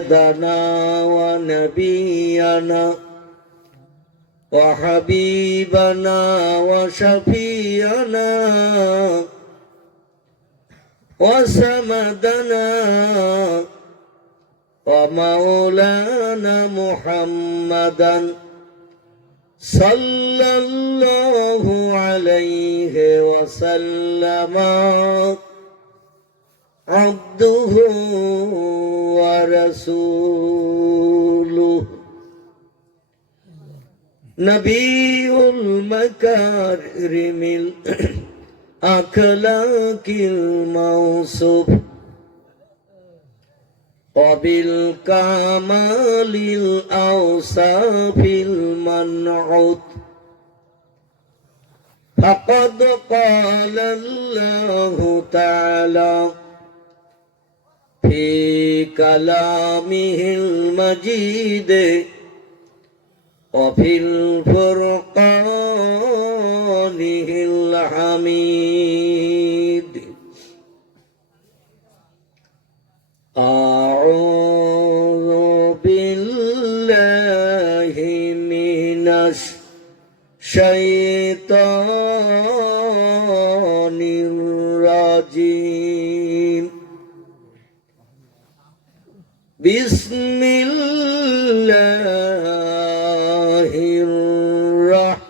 سيدنا ونبينا وحبيبنا وشفيعنا وسندنا ومولانا محمدا صلى الله عليه وسلم عبده ورسوله نبي المكارم الأخلاق الموصوف وبالكمال الأوصاف المنعوت فقد قال الله تعالى في كلامه المجيد وفي الفرقانه الحميد أعوذ بالله من الشيطان الرجيم بسم الله الرحمن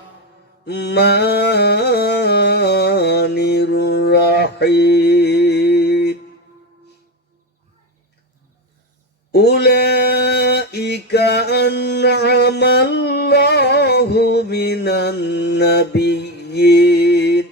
الرحيم أولئك أنعم الله من النبيين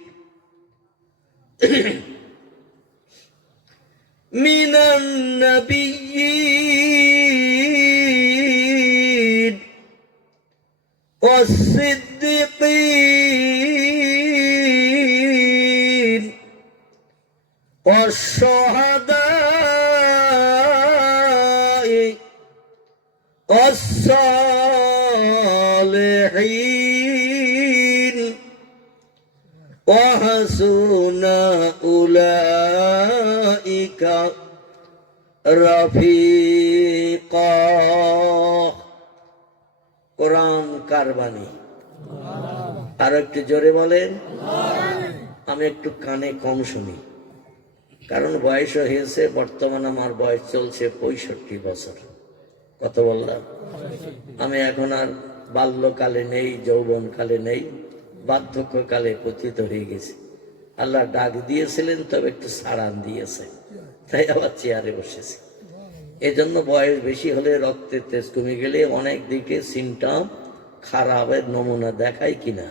والصديقين والشهداء والصالحين وحسن أولئك رفيقا কোরআন কারবানি আর একটু জোরে বলেন। আমি একটু কানে কম শুনি, কারণ বয়স হয়েছে। বর্তমানে আমার বয়স চলছে 65 বছর। কত বললাম? আমি এখন আর বাল্যকালে নেই, যৌবনকালে নেই, বার্ধক্যকালে পতিত হয়ে গেছি। আল্লাহ ডাক দিয়েছিলেন, তবে একটু সাড়ান দিয়েছে, তাই আবার চেয়ারে বসেছি। এজন্য বয়স বেশি হলে, রক্তের তেজ কমে গেলে অনেক দিকে সিমটম খারাপের নমুনা দেখায় কিনা।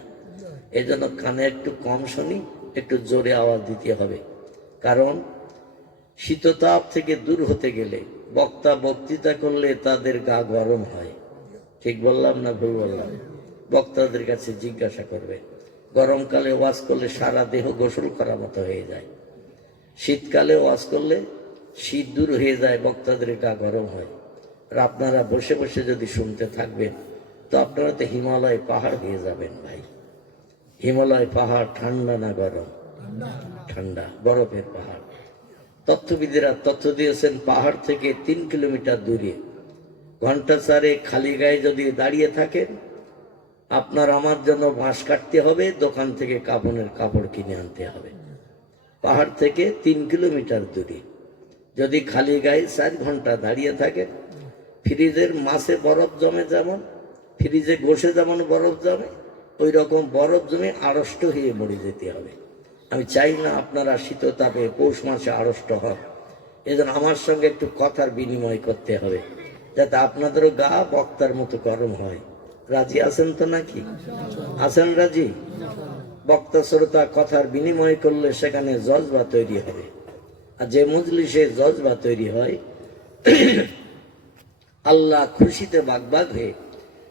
এজন্য কানে একটু কম শুনি, একটু জোরে আওয়াজ দিতে হবে। কারণ শীততাপ থেকে দূর হতে গেলে বক্তা বক্তৃতা করলে তাদের গা গরম হয়। ঠিক বললাম না ভুল বললাম? বক্তাদের কাছে জিজ্ঞাসা করবে। গরমকালে ওয়াজ করলে সারা দেহ গোসল করার মতো হয়ে যায়। শীতকালে ওয়াজ করলে শীত দূর হয়ে যায়, বক্তাদের গা গরম হয়। আর আপনারা বসে বসে যদি শুনতে থাকবেন, তো আপনারা তো হিমালয় পাহাড় হয়ে যাবেন ভাই। হিমালয় পাহাড় ঠান্ডা না গরম? ঠান্ডা, বরফের পাহাড়। তথ্যবিদেরা তথ্য দিয়েছেন, পাহাড় থেকে 3 কিলোমিটার দূরে ঘন্টা চারে খালি গায়ে যদি দাঁড়িয়ে থাকেন, আপনার আমার জন্য বাঁশ কাটতে হবে, দোকান থেকে কাপড়ের কাপড় কিনে আনতে হবে। পাহাড় থেকে 3 কিলোমিটার দূরে যদি খালি গায়ে 4 ঘন্টা দাঁড়িয়ে থাকেন, ফ্রিজের মাছে বরফ জমে, যেমন ফ্রিজে গোশে যেমন বরফ জমে, ওই রকম বরফ জমে আড়ষ্ট হয়ে মরে যেতে হবে। আমি চাই না আপনারা শীততাপে পৌষ মাসে আড়ষ্ট হন। এজন্য আমার সঙ্গে একটু কথার বিনিময় করতে হবে, যাতে আপনাদেরও গা বক্তার মতো গরম হয়। রাজি আছেন তো নাকি? আছেন রাজি? বক্তা শ্রোতা কথার বিনিময় করলে সেখানে জজবা তৈরি হবে। আর যে মজলিসে জজবা তৈরি হয়, আল্লাহ খুশিতে বাগবাগ হয়ে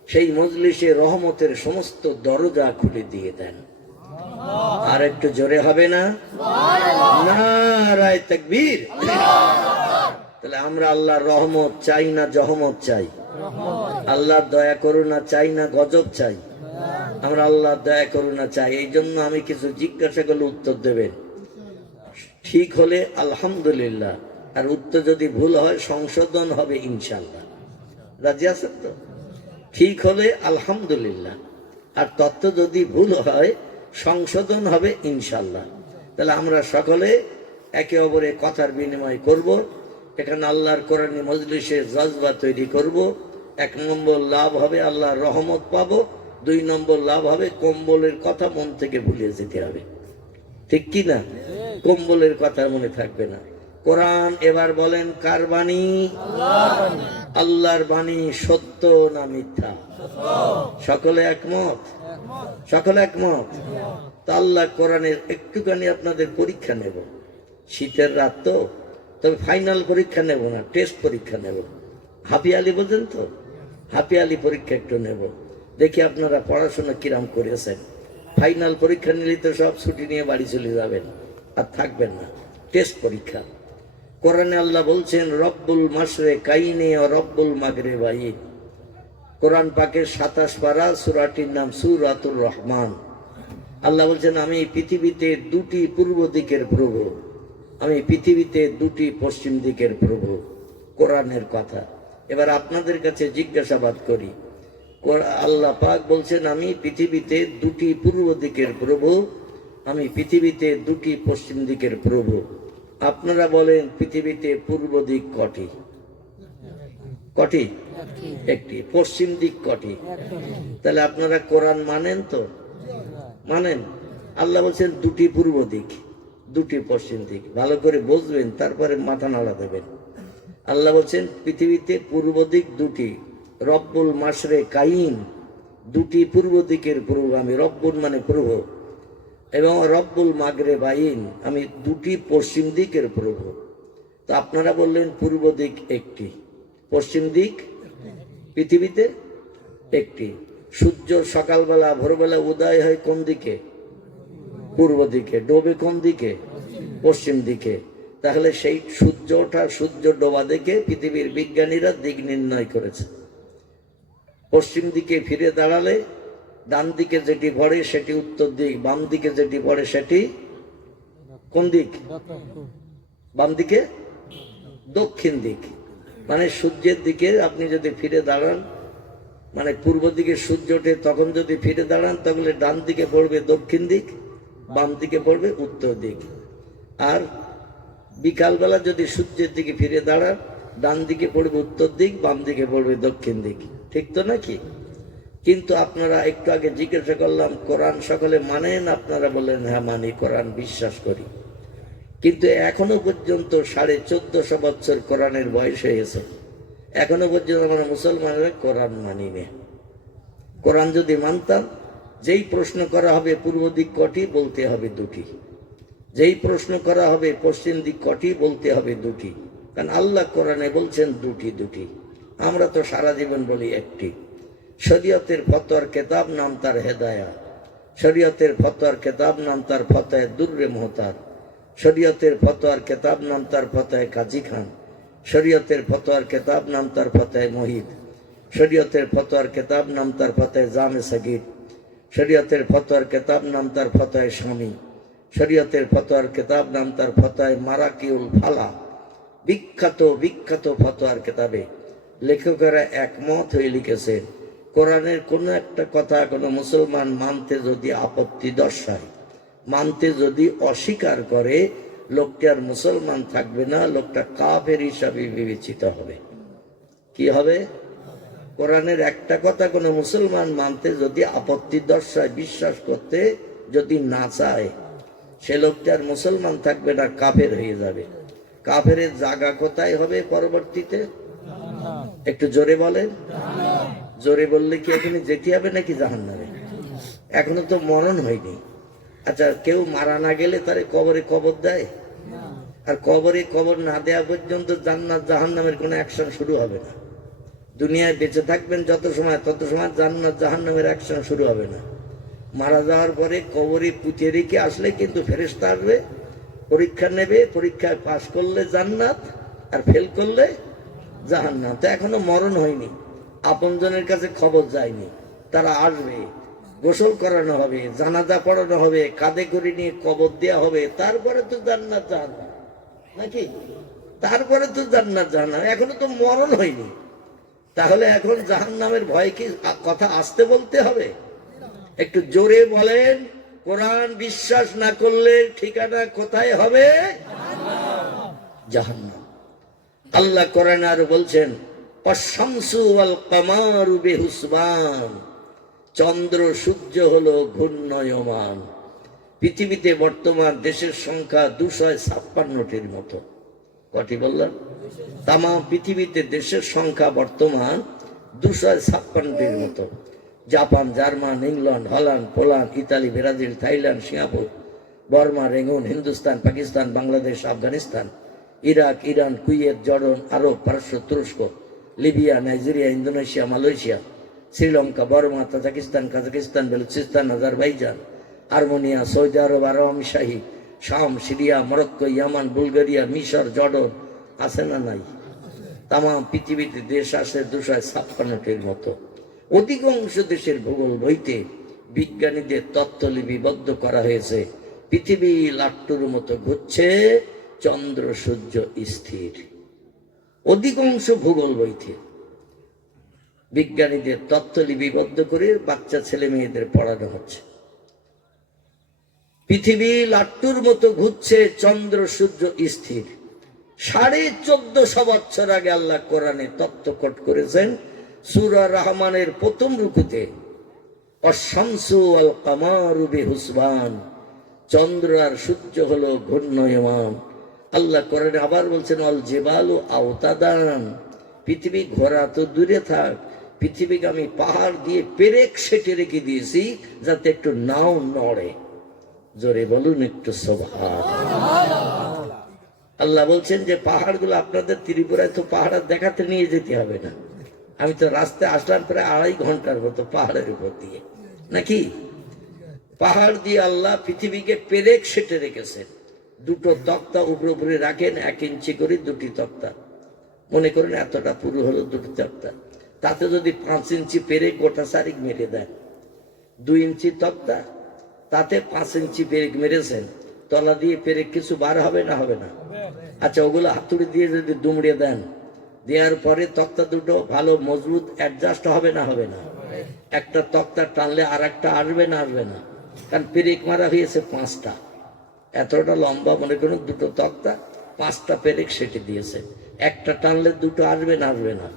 সেই মজলিসে রহমতের সমস্ত দরজা খুলে দিয়ে দেন। আর একটু জোরে হবে না? নারায়ে তাকবীর। তাহলে আমরা আল্লাহর রহমত চাই না জহমত চাই? আল্লাহর দয়া করুণা চাই না গজব চাই? আমরা আল্লাহর দয়া করুণা চাই। এই জন্য আমি কিছু জিজ্ঞাসা করলে উত্তর দেবেন। ঠিক হলে আলহামদুলিল্লাহ, আর উত্তর যদি ভুল হয় সংশোধন হবে ইনশাল্লাহ। রাজি আছেন তো? ঠিক হলে আলহামদুলিল্লাহ, আর তথ্য যদি ভুল হয় সংশোধন হবে ইনশাল্লাহ। তাহলে আমরা সকলে একে অপরে কথার বিনিময় করব, এখানে আল্লাহর কোরআনী মজলিসে জজবা তৈরি করব। 1 নম্বর লাভ হবে আল্লাহর রহমত পাবো, 2 নম্বর লাভ হবে কম্বলের কথা মন থেকে ভুলে যেতে হবে। ঠিক কি না? কম্বলের কথা মনে থাকবে না। কোরআন এবার বলেন কার বাণী? আল্লাহর বাণী। সত্য না মিথ্যা? সকলে একমত? সকলে একমত? তা আল্লাহ কোরআনের একটুখানি আপনাদের পরীক্ষা নেব। শীতের রাত তো, তবে ফাইনাল পরীক্ষা নেব না, টেস্ট পরীক্ষা নেব। হাফি আলি বোঝেন তো? হাফি আলি পরীক্ষা একটু নেব, দেখি আপনারা পড়াশোনা কিরাম করেছেন। ফাইনাল পরীক্ষা নিলে তো সব ছুটি নিয়ে বাড়ি চলে যাবেন, আর থাকবেন না। টেস্ট পরীক্ষা। কোরআনে আল্লাহ বলছেন রব্বুল মাশরে কাইনে ও রব্বুল মাগরে বাইন। কোরআন পাকের 27 পারা, সূরাটির নাম সূরাতুর রহমান। আল্লাহ বলছেন আমি পৃথিবীতে 2টি পূর্ব দিকের প্রভু, আমি পৃথিবীতে 2টি পশ্চিম দিকের প্রভু। কোরআনের কথা। এবার আপনাদের কাছে জিজ্ঞাসাবাদ করি, আল্লাহ পাক বলছেন আমি পৃথিবীতে 2টি পূর্ব দিকের প্রভু, আমি পৃথিবীতে 2টি পশ্চিম দিকের প্রভু। আপনারা বলেন পৃথিবীতে পূর্ব দিক কটি? কটি? একটি। পশ্চিম দিক কটি? তাহলে আপনারা কোরআন মানেন তো? মানেন? আল্লাহ বলছেন 2টি পূর্ব দিক, 2টি পশ্চিম দিক। ভালো করে বুঝবেন, তারপরে মাথা নাড়া দেবেন। আল্লাহ বলছেন পৃথিবীতে পূর্ব দিক 2টি, রব্বুল মাশরে কাইন, 2টি পূর্ব দিকের প্রভু আমি, রব্বুল মানে প্রভু, এবং রব্বুল মাগরে বাইন আমি 2টি পশ্চিম দিকের প্রভু। তো আপনারা বললেন পূর্ব দিক একটি, পশ্চিম দিক পৃথিবীতে একটি। সূর্য সকালবেলা ভোরবেলা উদয় হয় কোন দিকে? পূর্ব দিকে। ডোবে কোন দিকে? পশ্চিম দিকে। তাহলে সেই সূর্য ওঠা সূর্য ডোবা দেখে পৃথিবীর বিজ্ঞানীরা দিক নির্ণয় করেছে। পশ্চিম দিকে ফিরে দাঁড়ালে ডান দিকে যেটি পড়ে সেটি উত্তর দিক, বাম দিকে যেটি পড়ে সেটি কোন দিক? বাম দিকে দক্ষিণ দিক। মানে সূর্যের দিকে আপনি যদি ফিরে দাঁড়ান, মানে পূর্ব দিকে সূর্য ওঠে, তখন যদি ফিরে দাঁড়ান তাহলে ডান দিকে পড়বে দক্ষিণ দিক, বাম দিকে পড়বে উত্তর দিক। আর বিকালবেলা যদি সূর্যের দিকে ফিরে দাঁড়ান, ডান দিকে পড়বে উত্তর দিক, বাম দিকে পড়বে দক্ষিণ দিক। ঠিক তো নাকি? কিন্তু আপনারা একটু আগে জিজ্ঞাসা করলাম কোরআন সকলে মানেন? আপনারা বললেন হ্যাঁ মানি, কোরআন বিশ্বাস করি। কিন্তু এখনো পর্যন্ত 1450 বছর কোরআনের বয়স হয়েছে, এখনো পর্যন্ত আমরা মুসলমানরা কোরআন মানি না। কোরআন যদি মানতাম, যেই প্রশ্ন করা হবে পূর্ব দিক কটি, বলতে হবে 2টি। যেই প্রশ্ন করা হবে পশ্চিম দিক কটি, বলতে হবে 2টি। কারণ আল্লাহ কোরআনে বলছেন 2টি। আমরা তো সারা জীবন বলি একটি। শরীয়তের ফতোয়ার কেতাব নাম তার হেদায়া, শরীয়তের ফতোয়ার কেতাব নাম তার ফতোয়া দুর্রে মোহতার, শরীয়তের ফতোয়ার কেতাব নাম তার ফতোয়া কাজী খান, শরীয়তের ফতোয়ার কেতাব নাম তার ফতোয়া মহিদ, শরীয়তের ফতোয়ার কেতাব নাম তার ফতোয়া জামে সগীর, শরীয়তের ফতোয়ার কেতাব নাম তার ফতোয়া স্বামী, শরীয়তের ফতোয়ার কেতাব নাম তার ফতোয়া মারাকিউল ফালা। বিখ্যাত বিখ্যাত ফতোয়ার কেতাবে লেখকেরা একমত হয়ে লিখেছেন কোরআনের কোনো একটা কথা কোনো মুসলমান মানতে যদি আপত্তি দর্শায়, মানতে যদি অস্বীকার করে, লোকটি আর মুসলমান থাকবে না, লোকটা কাফের হিসাবে বিবেচিত হবে। কি হবে? কোরআনের একটা কথা কোনো মুসলমান মানতে যদি আপত্তি দর্শায়, বিশ্বাস করতে যদি না চায়, সে লোকটি আর মুসলমান থাকবে না, কাফের হয়ে যাবে। কাফের জায়গা কোথায় হবে পরবর্তীতে? একটু জোরে বলেন। জোরে বললে কি এখানে যেতে হবে নাকি জাহান্নামে? এখনো তো মরণ হয়নি। আচ্ছা, কেউ মারা না গেলে তারে কবরে কবর দেয়? আর কবরে কবর না দেওয়া পর্যন্ত জান্নাত জাহান্নামের কোনো অ্যাকশন শুরু হবে না। দুনিয়ায় বেঁচে থাকবেন যত সময়, তত সময় জান্নাত জাহান্নামের অ্যাকশন শুরু হবে না। মারা যাওয়ার পরে কবরে পুঁতে রেখে আসলে কিন্তু ফেরেশতা আসবে, পরীক্ষা নেবে, পরীক্ষায় পাশ করলে জান্নাত আর ফেল করলে জাহান্নাম। তো এখনো মরণ হয়নি, আপনজনের কাছে খবর যায়নি, তারা আসবে, গোসল করানো হবে, জানাজা পড়ানো হবে, কাঁধে করে নিয়ে কবর দেওয়া হবে, তারপরে তো জান্নাত জাহান্নাম নাকি? তারপরে তো জান্নাত জাহান্নাম, এখনো তো মরণ হয়নি। তাহলে এখন জাহান্নামের ভয় কি কথা আসতে বলতে হবে? একটু জোরে বলেন। কোরআন বিশ্বাস না করলে ঠিকানা কোথায় হবে? জাহান্নাম। আল্লাহ কোরআনে আর বলছেন অশামসু ওয়াল কামারু বিহুসবান, চন্দ্র সূর্য হলো ঘূর্ণয়মান। পৃথিবীতে বর্তমান দেশের সংখ্যা 256টির মতো। কটি বললাম? তাম পৃথিবীতে দেশের সংখ্যা বর্তমান 256টির মতো। Japan, German, England, Holland, Poland, Italy, Brazil, Thailand, Singapore, Burma, Rangoon, Hindustan, Pakistan, Bangladesh, Afghanistan, Iraq, Iran, Kuwait, Jordan, Arab, পারস্য, তুরস্ক, Libya, Nigeria, Indonesia, Malaysia, Sri Lanka, Burma, Tajikistan, Kazakhstan, Balochistan, Azerbaijan, Armenia, Saudi Arab, আরবশাহী, শাম, সিরিয়া, মরক্কো, ইয়ামান, বুলগেরিয়া, মিশর, জর্ডন, আছে না নাই? তাম পৃথিবীতে দেশ আছে 256টির মতো। অধিকাংশ দেশের ভূগোল বইতে বিজ্ঞানীদের তথ্য লিপিবদ্ধ করা হয়েছে। পৃথিবী লাট্টুর মতো ঘুরছে, চন্দ্র সূর্য স্থির। অধিকাংশ ভূগোল বইতে বিজ্ঞানীদের তথ্য লিপিবদ্ধ করে বাচ্চা ছেলে মেয়েদের পড়ানো হচ্ছে। পৃথিবী লাট্টুর মতো ঘুরছে, চন্দ্র সূর্য স্থির। 1450 বছর আগে আল্লাহ কোরআনে তথ্য কোট করেছেন সূরা রহমানের প্রথম রুকুতে, অশামসু ওয়াল কামারু বিহুসবান, চন্দ্র আর সূর্য হলো ঘূর্ণয়মান। আল্লাহ কোরআনে আবার বলছেন অল জিবালু আওতাদান, পৃথিবী ঘোরা তো দূরে থাক, পৃথিবীকে আমি পাহাড় দিয়ে পেরেক সেটে রেখে দিয়েছি যাতে একটু নাও নড়ে। জোরে বলুন একটু সুবহানাল্লাহ। আল্লাহ বলছেন যে পাহাড়গুলো আপনাদের ত্রিপুরায় তো পাহাড় দেখাতে নিয়ে যেতে হবে না। আমি তো রাস্তায় আসলাম প্রায় 2.5 ঘন্টার মতো পাহাড়ের উপর দিয়ে, নাকি? পাহাড় দিয়ে আল্লাহ পৃথিবীকে পেরেক সেটে রেখেছেন। 2টো তক্তা উপরে উপরে রাখেন, 1 ইঞ্চি করে 2টি তক্তা। মনে করেন এতটা পুরো হলো 2টি তক্তা, তাতে যদি 5 ইঞ্চি পেরেক গোটা সারিক মেরে দেন, 2 ইঞ্চি তক্তা, তাতে 5 ইঞ্চি পেরেক মেরেছেন, তলা দিয়ে পেরেক কিছু বার হবে না? হবে না? আচ্ছা, ওগুলো হাতুড়ি দিয়ে যদি দুমড়িয়ে দেন, দেওয়ার পরে তক্তা দুটো ভালো মজবুত অ্যাডজাস্ট হবে না? হবে না? একটা তক্তা টানলে আর একটা আসবে না? আসবে না? কারণ পেরেক মারা হয়েছে 5টা। এতটা লম্বা, মনে করুন 2টো তক্তা, 5টা পেরেক সেটে দিয়েছে, একটা টানলে 2টো আসবে না? আসবে না?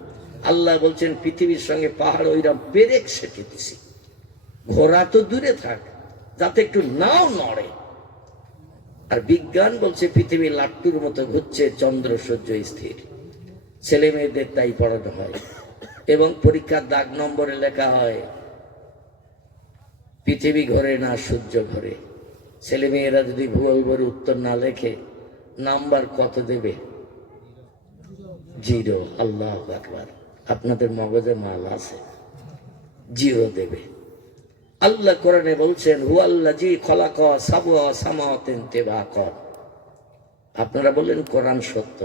আল্লাহ বলছেন পৃথিবীর সঙ্গে পাহাড় ওইরকম পেরেক সেটে দিছি, ঘোরা তো দূরে থাক, যাতে একটু নাও নড়ে। আর বিজ্ঞান বলছে পৃথিবী লাট্টুর মতো ঘুরছে, চন্দ্র সূর্য স্থির। ছেলে মেয়েদের তাই পড়ানো হয় এবং পরীক্ষার দাগ নম্বরে লেখা হয় পৃথিবী ঘোরে না, সূর্য ঘোরে। ছেলে মেয়েরা যদি ভূগোল বইয়ের উত্তর না লেখে, নাম্বার কত দেবে? 0। আল্লাহু আকবার। আপনাদের মগজে মাল আছে, 0 দেবে। আল্লাহ কোরআনে বলছেন হুয়াল্লাযী খালাকা সাবআ সামাওয়াতিন তিবাকা। আপনারা বলেন কোরআন সত্য।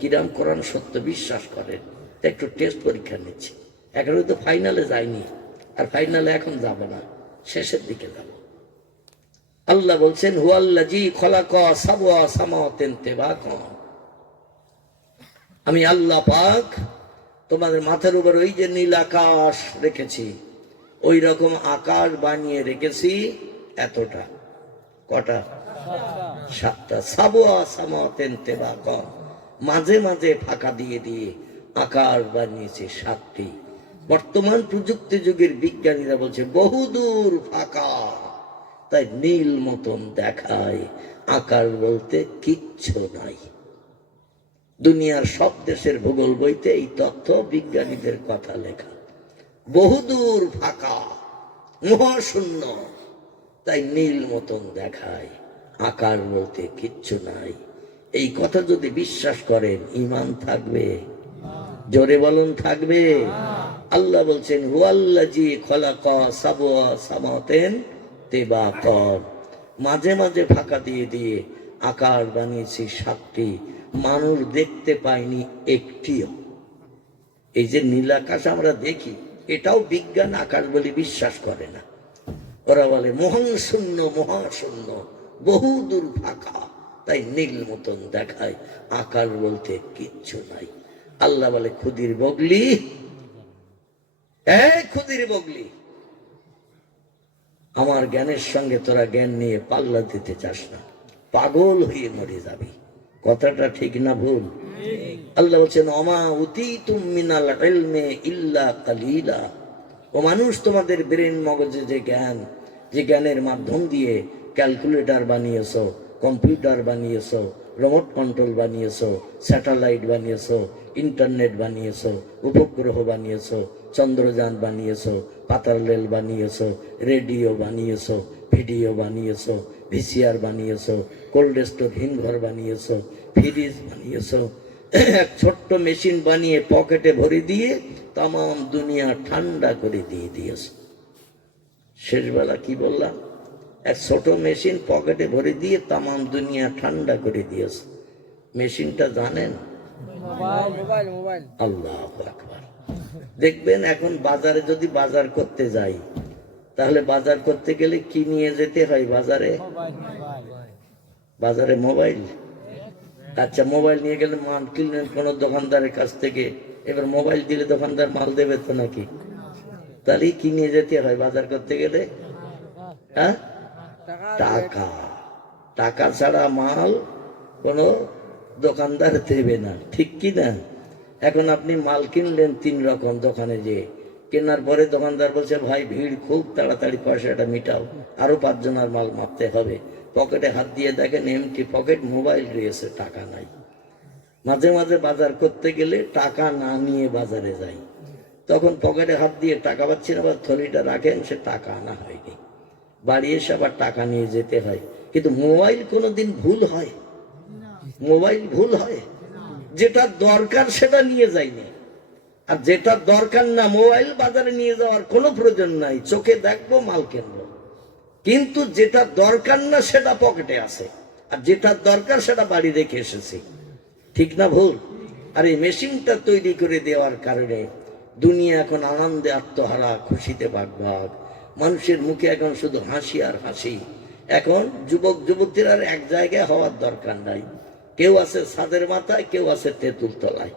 কিরাম কোরআন সত্য বিশ্বাস করেন? একটু টেস্ট পরীক্ষা নিচ্ছি, এখনো তো ফাইনালে যায়নি, আর ফাইনালে এখন যাব না, শেষের দিকে যাব। আল্লাহ বলছেন হুয়াল্লাযী খালাকা সাবআ সামাওয়াতিন তিবাকা, আমি আল্লাহ পাক তোমাদের মাথার উপর ওই যে নীল আকাশ রেখেছি, ওই রকম আকাশ বানিয়ে রেখেছি। এতটা কটা? 7টা। সাবআ সামাওয়াতিন তিবাকা, মাঝে মাঝে ফাঁকা দিয়ে দিয়ে আকাশ বানিয়েছে 7টি। বর্তমান প্রযুক্তি যুগের বিজ্ঞানীরা বলছে বহুদূর ফাঁকা, তাই নীল মতন দেখায়, আকাশ বলতে কিচ্ছু নাই। দুনিয়ার সব দেশের ভূগোল বইতে এই তথ্য বিজ্ঞানীদের কথা লেখা। বহুদূর ফাঁকা, মহাশূন্য, তাই নীল মতন দেখায়, আকাশ বলতে কিচ্ছু নাই। এই কথা যদি বিশ্বাস করেন, ঈমান থাকবে? জোরে বলুন থাকবে? আল্লাহ বলছেন হুয়াল্লাযী খালাকা সাবআ সামাওয়াতিন তিবাকা, মাঝে মাঝে ফাঁকা দিয়ে দিয়ে আকাশ বানিয়েছি 7টি, মানুষ দেখতে পায়নি একটিও। এই যে নীল আকাশ আমরা দেখি, এটাও বিজ্ঞান আকাশ বলে বিশ্বাস করে না। ওরা বলে মহাশূন্য, মহাশূন্য, বহুদূর ফাঁকা, তাই নীল মতন দেখায়, আকার বলতে কিচ্ছু নাই। আল্লাহ বলে খুদির বগলি, খুদির বগলি, আমার জ্ঞানের সঙ্গে তোরা জ্ঞান নিয়ে পাল্লা দিতে চাস না, পাগল হয়ে মরে যাবি। কথাটা ঠিক না ভুল? আল্লাহ বলছেন ওমা উতীতুম মিনাল ইলমি ইল্লা কালিলা। ও মানুষ, তোমাদের ব্রেন মগজে যে জ্ঞান, যে জ্ঞানের মাধ্যম দিয়ে ক্যালকুলেটর বানিয়েছো, কম্পিউটার বানিয়েছো, রিমোট কন্ট্রোল বানিয়েছো, স্যাটেলাইট বানিয়েছো, ইন্টারনেট বানিয়েছো, উপগ্রহ বানিয়েছো, চন্দ্রযান বানিয়েছো, পাতাল রেল বানিয়েছো, রেডিও বানিয়েছো, ভিডিও বানিয়েছো, ভিসিআর বানিয়েছো, কোল্ড স্টোর হিমঘর বানিয়েছো, ফ্রিজ বানিয়েছো, এক ছোট্ট মেশিন বানিয়ে পকেটে ভরে দিয়ে তাম দুনিয়া ঠান্ডা করে দিয়ে দিয়েছো। শেষবেলা কি বললাম? এক ছোট মেশিন পকেটে ভরে দিয়ে তাম দুনিয়া ঠান্ডা করে দিয়েছে। মেশিনটা জানেন? আল্লাহু আকবার। দেখবেন এখন বাজারে যদি বাজার করতে যাই, তাহলে বাজার করতে গেলে কি নিয়ে যেতে হয় বাজারে? বাজারে মোবাইল। আচ্ছা, মোবাইল নিয়ে গেলে মাল কিনলেন কোন দোকানদারের কাছ থেকে, এবার মোবাইল দিলে দোকানদার মাল দেবে তো নাকি? তাহলে কি নিয়ে যেতে হয় বাজার করতে গেলে? হ্যাঁ, টাকা। টাকা ছাড়া মাল কোনো দোকানদার দেবে না, ঠিক কি না? এখন আপনি মাল কিনলেন 3 রকম দোকানে, যে কেনার পরে দোকানদার বলছে ভাই ভিড় খুব, তাড়াতাড়ি পয়সাটা মিটাও, আরো 5 জনের মাল মাপতে হবে। পকেটে হাত দিয়ে দেখেন এমটি পকেট, মোবাইল রয়েছে, টাকা নাই। মাঝে মাঝে বাজার করতে গেলে টাকা না নিয়ে বাজারে যাই, তখন পকেটে হাত দিয়ে টাকা পাচ্ছি না, থলিটা রাখেন, সে টাকা আনা হয়নি, বাড়ি এসে আবার টাকা নিয়ে যেতে হয়। কিন্তু মোবাইল কোনোদিন ভুল হয়? মোবাইল ভুল হয়? যেটা দরকার সেটা নিয়ে যায়নি, আর যেটা দরকার না, মোবাইল বাজারে নিয়ে যাওয়ার কোনো প্রয়োজন নাই, চোখে দেখবো মাল কিনবো। কিন্তু যেটা দরকার না সেটা পকেটে আছে, আর যেটা দরকার সেটা বাড়ি রেখে এসেছি, ঠিক না ভুল? আর এই মেশিনটা তৈরি করে দেওয়ার কারণে দুনিয়া এখন আনন্দে আত্মহারা, খুশিতে ভাগ। মানুষের মুখে এখন শুধু হাসি আর হাসি। এখন যুবক যুবতীর আর এক জায়গায় হওয়ার দরকার নাই, কেউ আছে ছাদের মাথায়, কেউ আছে তেঁতুল তলায়,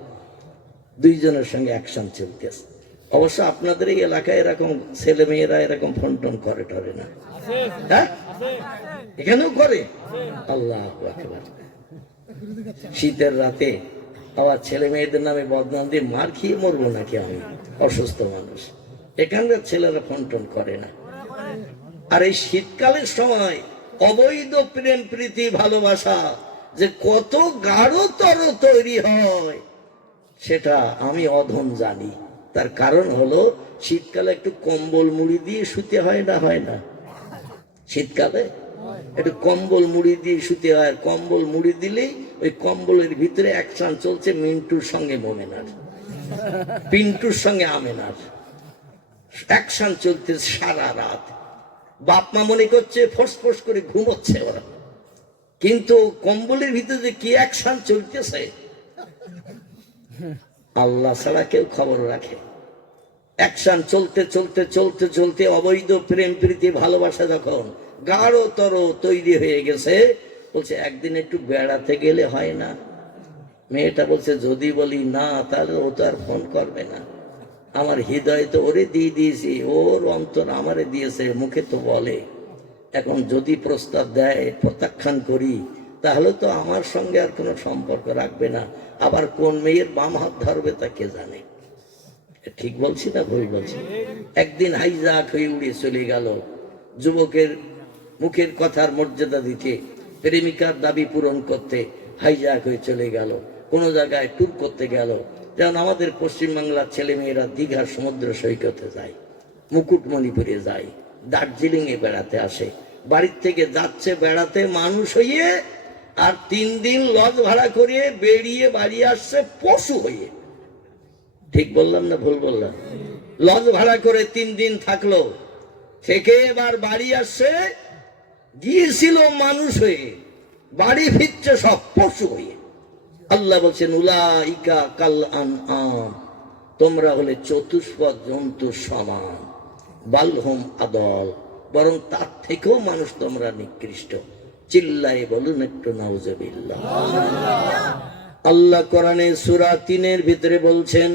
2 জনের সঙ্গে অ্যাকশন চলতেছে। অবশ্য আপনাদের এই এলাকায় এরকম ছেলে মেয়েরা এরকম ফোন টোন করে টরে না? হ্যাঁ, এখানেও করে। আল্লাহু আকবার। শীতের রাতে আবার ছেলে মেয়েদের নামে বদনাম দিয়ে মার খেয়ে মরবো নাকি আমি, অসুস্থ মানুষ? এখানকার ছেলেরা ফোন টোন করে না। আর এই শীতকালের সময় অবৈধ প্রেম প্রীতি ভালোবাসা যে কত গাঢ়তর তৈরি হয়, সেটা আমি অধম জানি। তার কারণ হলো শীতকালে একটু কম্বল মুড়ি দিয়ে শুতে হয় না? হয় না? শীতকালে একটু কম্বল মুড়ি দিয়ে শুতে হয়। কম্বল মুড়ি দিলেই ওই কম্বলের ভিতরে অ্যাকশন চলছে মিন্টুর সঙ্গে মোমেনার, পিন্টুর সঙ্গে আমেনার, অ্যাকশন চলতে সারা রাত। বাপ মা মনে করছে ফোঁস করে ঘুমোচ্ছে ওরা, কিন্তু কম্বলের ভিতরে যে কি অ্যাকশন চলতেছে আল্লাহ ছাড়া কেউ খবর রাখে। অ্যাকশন চলতে অবৈধ প্রেম প্রীতি ভালোবাসা যখন গাঢ়তর তৈরি হয়ে গেছে, বলছে একদিন একটু বেড়াতে গেলে হয় না? মেয়েটা বলছে যদি বলি না, তাহলে ও তো আর ফোন করবে না। আমার হৃদয় তো ওরে দিয়ে দিয়েছি, ওর অন্তর আমারে দিয়েছে, মুখে তো বলে। এখন যদি প্রস্তাব দেয়, প্রত্যাখ্যান করি, তাহলে তো আমার সঙ্গে আর কোনো সম্পর্ক রাখবে না। আবার কোন মেয়ের বাম হাত ধরবে তা কে জানে? ঠিক বলছি না ভুল বলছি? একদিন হাইজাক হয়ে উড়ে চলে গেল, যুবকের মুখের কথার মর্যাদা দিতে, প্রেমিকার দাবি পূরণ করতে হাইজাক হয়ে চলে গেল, কোনো জায়গায় ট্যুর করতে গেল। যেমন আমাদের পশ্চিমবাংলার ছেলে মেয়েরা দীঘার সমুদ্র সৈকতে যায়, মুকুটমণিপুরে যায়, দার্জিলিং এ বেড়াতে আসে। বাড়ির থেকে যাচ্ছে বেড়াতে মানুষ হইয়ে, আর 3 দিন লজ ভাড়া করিয়ে বেরিয়ে বাড়ি আসছে পশু হয়ে। ঠিক বললাম না ভুল বললাম? লজ ভাড়া করে 3 দিন থাকলো, থেকে এবার বাড়ি আসছে, গিয়েছিল মানুষ হয়ে, বাড়ি ফিরছে সব পশু হয়ে। আল্লাহ বলছেন উলাইকা কাল আনআম, তোমরা হলে চতুষ্পদ জন্তুর সমান, বালহুম আদল, বরং তার থেকেও মানুষ তোমরা নিকৃষ্ট। চিল্লাই বলুন একটু নাউজুবিল্লাহ। আল্লাহ কোরআনে সূরা 3 ভিতরে বলছেন,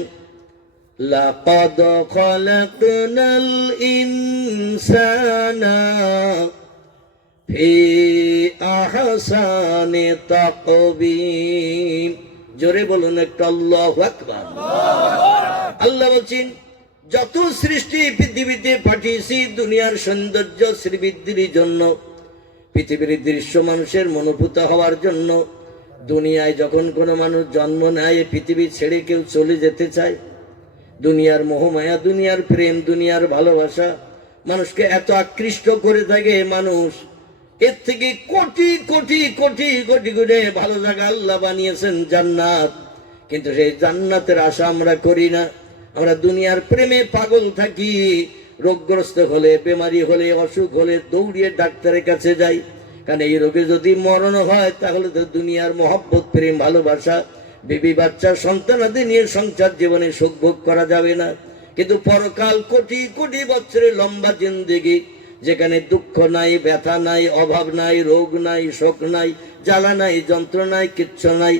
লাকাদ খালাকনাল ইনসানা ফি আহসানি তাকবীম। জোরে বলুন একটু আল্লাহু আকবার। আল্লাহ বলছেন, যত সৃষ্টি পৃথিবীতে পাঠিয়েছি দুনিয়ার সৌন্দর্য শ্রীবৃদ্ধির জন্য, পৃথিবীর দৃশ্য মানুষের মনোভূত হওয়ার জন্য। দুনিয়ায় যখন কোনো মানুষ জন্ম নেয়, পৃথিবী ছেড়ে কেউ চলে যেতে চায়। দুনিয়ার মোহমায়া, দুনিয়ার প্রেম, দুনিয়ার ভালোবাসা মানুষকে এত আকৃষ্ট করে থাকে, মানুষ এর থেকে কোটি কোটি কোটি কোটি গুণে ভালো জায়গা আল্লাহ বানিয়েছেন জান্নাত। কিন্তু সেই জান্নাতের আশা আমরা করি না। আমরা দুনিয়ার প্রেমে পাগল থাকি। রোগগ্রস্ত হলে, বেমারি হলে, অসুখ হলে দৌড়িয়ে ডাক্তারের কাছে যাই। কারণ এই রোগে যদি মরণ হয় তাহলে তো দুনিয়ার মহব্বত, প্রেম, ভালোবাসা, বিবি বাচ্চা, সন্তানাদি নিয়ে সংসার জীবনে সুখ ভোগ করা যাবে না। কিন্তু পরকাল কোটি কোটি বছরের লম্বা জিন্দেগি, যেখানে দুঃখ নাই, ব্যথা নাই, অভাব নাই, রোগ নাই, শোক নাই, জ্বালা নাই, যন্ত্রণা নাই, কিচ্ছু নাই।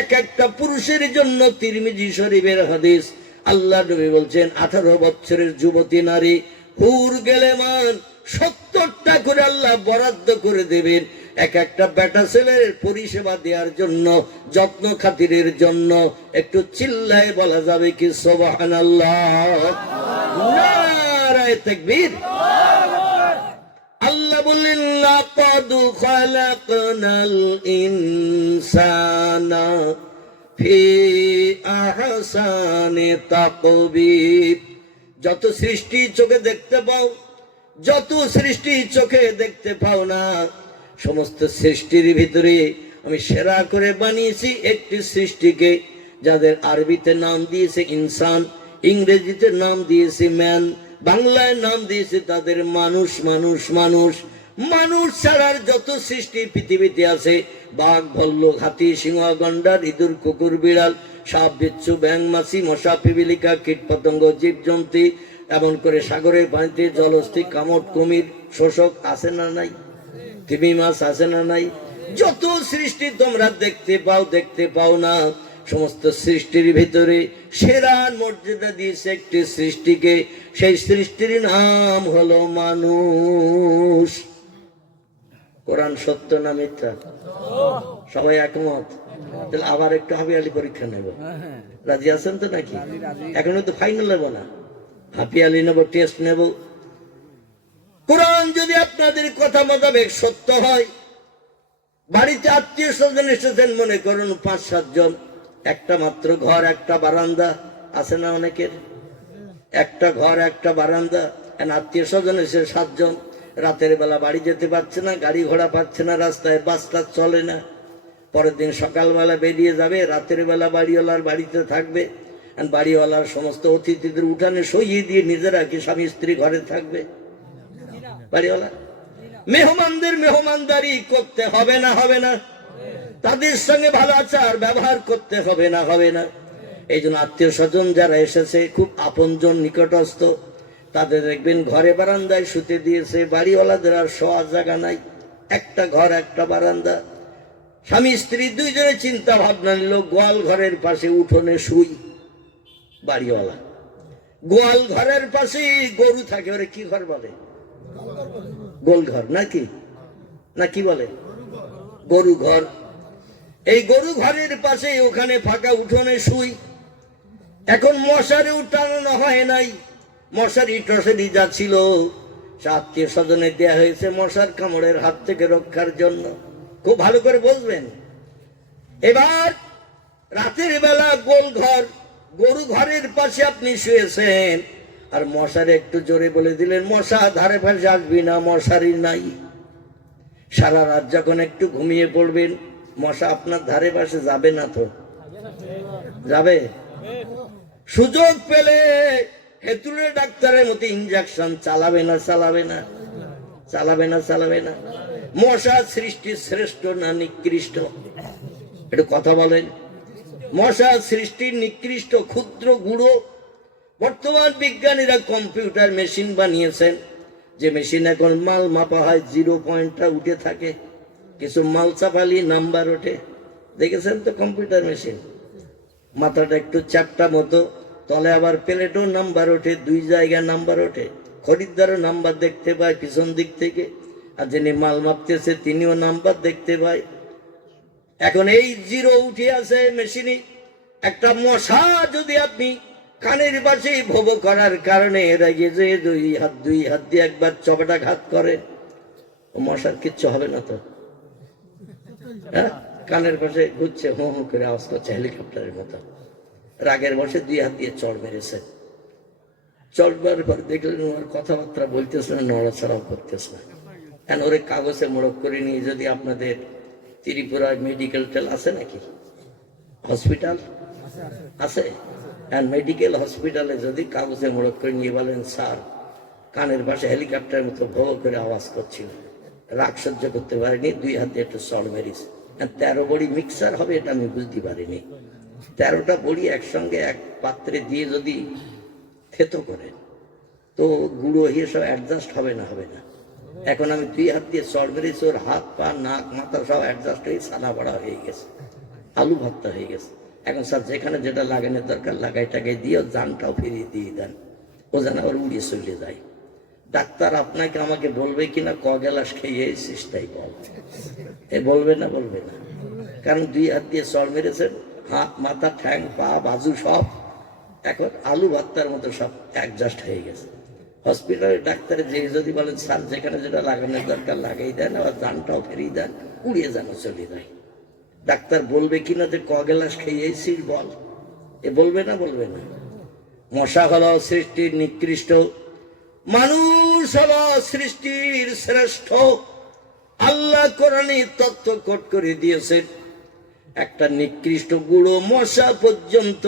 এক একটা পুরুষের জন্য তিরমিজি শরীফের হাদিস, আল্লাহ নবী বলছেন 18 বছরের যুবতী নারী হুর গেলেমান 70টা করে আল্লাহ বরাদ্দ করে দেবেন এক একটা বেটা ছেলের পরিষেবা দেওয়ার জন্য, যত্ন খাতিরের জন্য। একটু চিল্লায় বলা যাবে কি সুবহানাল্লাহ, নারায়ে তাকবীর। আল্লাহ বললেন, লাকাদ খালাকনাল ইনসানা ফি আহসানি তাকবীম। যত সৃষ্টি চোখে দেখতে পাও, যত সৃষ্টি চোখে দেখতে পাও না, সমস্ত সৃষ্টির ভিতরে আমি সেরা করে বানিয়েছি একটি সৃষ্টিকে, যাদের আরবিতে নাম দিয়েছে ইনসান, ইংরেজিতে নাম দিয়েছে ম্যান, বাংলায় নাম দিয়েছে তাদের মানুষ। মানুষ মানুষ মানুষ ছাড়ার যত সৃষ্টি পৃথিবীতে আছে, বাঘ, ভল্লুক, হাতি, সিংহ, গন্ডার, ইঁদুর, কুকুর, বিড়াল, সাপ, বিচ্ছু, ব্যাঙ, মাছি, মশা, পিপিলিকা, কীট পতঙ্গ, জীবজন্তু, এমন করে সাগরের পানিতে জলস্থি, কামট, কুমির, শোষক আছে না নাই, তিমি মাছ আছে না নাই। যত সৃষ্টি তোমরা দেখতে পাও না, সমস্ত সৃষ্টির ভিতরে সেরা মর্যাদা দিয়েছে একটি সৃষ্টিকে, সেই সৃষ্টির নাম হলো মানুষ। কোরআন সত্য না মিথ্যা? সবাই একমত? তাহলে আবার একটু হাফিয়ালি পরীক্ষা নেব। রাজি আছেন তো নাকি? এখনো তো ফাইনাল নেব না, হাফিয়ালি নেব, টেস্ট নেব। কোরআন যদি আপনাদের কথা মোতাবেক সত্য হয়, বাড়িতে আত্মীয় স্বজন এসেছেন, মনে করুন 5-7 জন, একটা মাত্র ঘর, একটা বারান্দা, আছে না অনেকের? একটা ঘর, একটা বারান্দা, আত্মীয় স্বজন এসে 7 জন। রাতের বেলা বাড়ি যেতে পারছে না, গাড়ি ঘোড়া পাচ্ছে না, রাস্তায় বাসটা চলে না। পরের দিন সকালবেলা বেরিয়ে যাবে, রাতের বেলা বাড়িওয়ালার বাড়িতে থাকবে। বাড়িওয়ালার সমস্ত অতিথিদের উঠানে সইয়ে দিয়ে নিজেরা কি স্বামী স্ত্রী ঘরে থাকবে? বাড়িওয়ালা মেহমানদের মেহমানদারি করতে হবে না? হবে না? তাদের সঙ্গে ভালো আচার ব্যবহার করতে হবে না? হবে না? এই জন্য আত্মীয় স্বজন যারা এসেছে, খুব আপনজন, নিকটস্থ, তাদের দেখবেন ঘরে বারান্দায় শুতে দিয়েছে। বাড়িওয়ালাদের আর শোয়ার জায়গা নাই, একটা ঘর, একটা বারান্দা। স্বামী স্ত্রী দুইজনে চিন্তা ভাবনা নিল, গোয়াল ঘরের পাশে উঠোনে শুই। বাড়িওয়ালা গোয়াল ঘরের পাশে গরু থাকে, ওরে কি ঘর বলে? গোল ঘর নাকি, না কি বলে? গরু ঘর। এই গরু ঘরের পাশে ওখানে ফাঁকা উঠোনে শুই। এখন মশারি টানানো হয় নাই, মশারি টশারি যা ছিল আত্মীয় স্বজনে দেয়া হয়েছে মশার কামড়ের হাত থেকে রক্ষার জন্য। খুব ভালো করে বুঝবেন। এবার রাতের বেলা গোল ঘর, গরু ঘরের পাশে আপনি শুয়েছেন, আর মশারে একটু জোরে বলে দিলেন, মশা ধারে পাশে আসবি না, মশারি নাই। সারা রাত যখন একটু ঘুমিয়ে পড়বেন, মশা আপনার ধারে পাশে যাবে না তো? যাবে। সুযোগ পেলে হেতুরে ডাক্তারের মতো ইনজেকশন চালাবে না? চালাবে না? চালাবে না? চালাবে না? মশা সৃষ্টি শ্রেষ্ঠ না নিকৃষ্ট? একটু কথা বলেন। মশা সৃষ্টি নিকৃষ্ট, ক্ষুদ্র গুঁড়ো। বর্তমান বিজ্ঞানীরা কম্পিউটার মেশিন বানিয়েছেন, যে মেশিন এখন মাল মাপা হয়, 0 পয়েন্টটা উঠে থাকে। কিছু মাল চাপালি নাম্বার ওঠে, দেখেছেন তো কম্পিউটার মেশিন, মাথাটা একটু চ্যাপটা মতো, তলে আবার প্লেটও নাম্বার ওঠে, 2 জায়গায় নাম্বার ওঠে, খরিদ্দারও নাম্বার দেখতে পায় পিছন দিক থেকে, আর যিনি মাল মাপতেছে তিনিও নাম্বার দেখতে পায়। এখন এই জিরো উঠে আছে মেশিনে, একটা মশা যদি আপনি কানের পাশে ভোগ করার কারণে রেগে যে দুই হাত দিয়ে একবার চপেটা ঘাত করে, ও মশার কিচ্ছু হবে না তো? হ্যাঁ, কানের পাশে ঘুরছে, হো হো করে আওয়াজ করছে হেলিকপ্টারের মতো, রাগের বসে 2 হাত দিয়ে চড় মেরেছে। চড় মারার পর দেখলেন ওর কথাবার্তা বলতেছে না, নড়াচড়াও করতেছে না। এখন ওরে কাগজে মোড়ক করে নিয়ে যদি আপনাদের ত্রিপুরায় মেডিকেল টেল আছে নাকি, হসপিটাল আছে, আর মেডিকেল হসপিটালে যদি কাগজে মোড়ক করে নিয়ে বলেন স্যার কানের পাশে হেলিকপ্টারের মতো ভো করে আওয়াজ করছিল, রাগ সহ্য করতে পারিনি, 2 হাত দিয়ে একটু চড় মেরিস, 13 বড়ি মিক্সার হবে এটা আমি বুঝতে পারিনি। 13টা বড়ি একসঙ্গে এক পাত্রে দিয়ে যদি থেতো করে তো গুঁড়ো হয়ে সব অ্যাডজাস্ট হবে না? হবে না। এখন আমি 2 হাত দিয়ে চড় মেরেছি, ওর হাত পা নাক মাথা সব অ্যাডজাস্ট হয়ে সানা বাড়া হয়ে গেছে, আলু ভর্তা হয়ে গেছে। এখন স্যার যেখানে যেটা লাগানোর দরকার লাগাই টাগাই দিয়েও জানটাও ফিরিয়ে দিয়ে দেন, ও যেন আবার উড়িয়ে চলে যায়। ডাক্তার আপনাকে আমাকে বলবে কিনা ক গ্লাস খেয়ে এসেছিস তাই বল, এ বলবে না? বলবে না, কারণ 2 হাত দিয়ে চড় মেরেছেন, হাত মাথা ঠ্যাং পা বাজু সব এখন আলু ভর্তার মতো সব অ্যাডজাস্ট হয়ে গেছে। হসপিটালের ডাক্তারে যে যদি বলেন স্যার যেখানে যেটা লাগানোর দরকার লাগাই দেন, আবার জানটাও ফিরিয়ে দেন, উড়িয়ে যেন চলে যায়। ডাক্তার বলবে কিনা যে ক গ্লাস খেয়েছিস বল, এ বলবে না? বলবে না। মশা হলো সৃষ্টির নিকৃষ্ট, মানুষ হলো সৃষ্টির শ্রেষ্ঠ। আল্লাহ কোরআনে তথ্য কোট করে দিয়েছেন, একটা নিকৃষ্ট গুঁড়ো মশা পর্যন্ত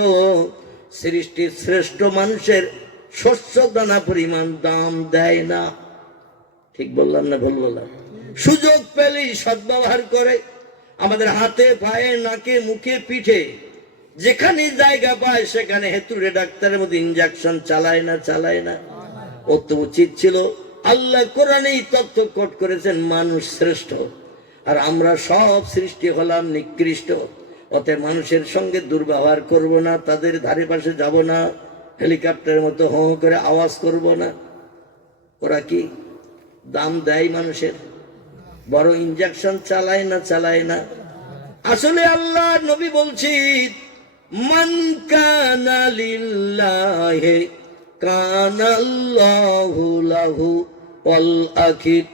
সৃষ্টির শ্রেষ্ঠ মানুষের শস্য দানা পরিমাণ দাম দেয় না। ঠিক বললাম না ভুল বললাম? সুযোগ পেলেই সদ্ব্যবহার করে, আমাদের হাতে পায়ে নাকে মুখে পিঠে যেখানে জায়গা পায় সেখানে হেতুড়ে ডাক্তারের মধ্যে ইনজেকশন চালায় না? চালায় না? ও তো উচিত ছিল, আল্লাহ কোরআনেই তথ্য কোট করেছেন মানুষ শ্রেষ্ঠ, আর আমরা সব সৃষ্টি হলাম নিকৃষ্ট। অতএব মানুষের সঙ্গে দুর্ব্যবহার করব না, তাদের ধারে পাশে যাব না, হেলিকপ্টারের মতো হো হো করে আওয়াজ করব না। ওরা কি দাম দেয় মানুষের? বড় ইনজেকশন চালায় না? চালায় না? আসলে আল্লাহ নবী বলছি মান কানা লিল্লাহি কানাল্লাহু লাহু ওয়াল আখির।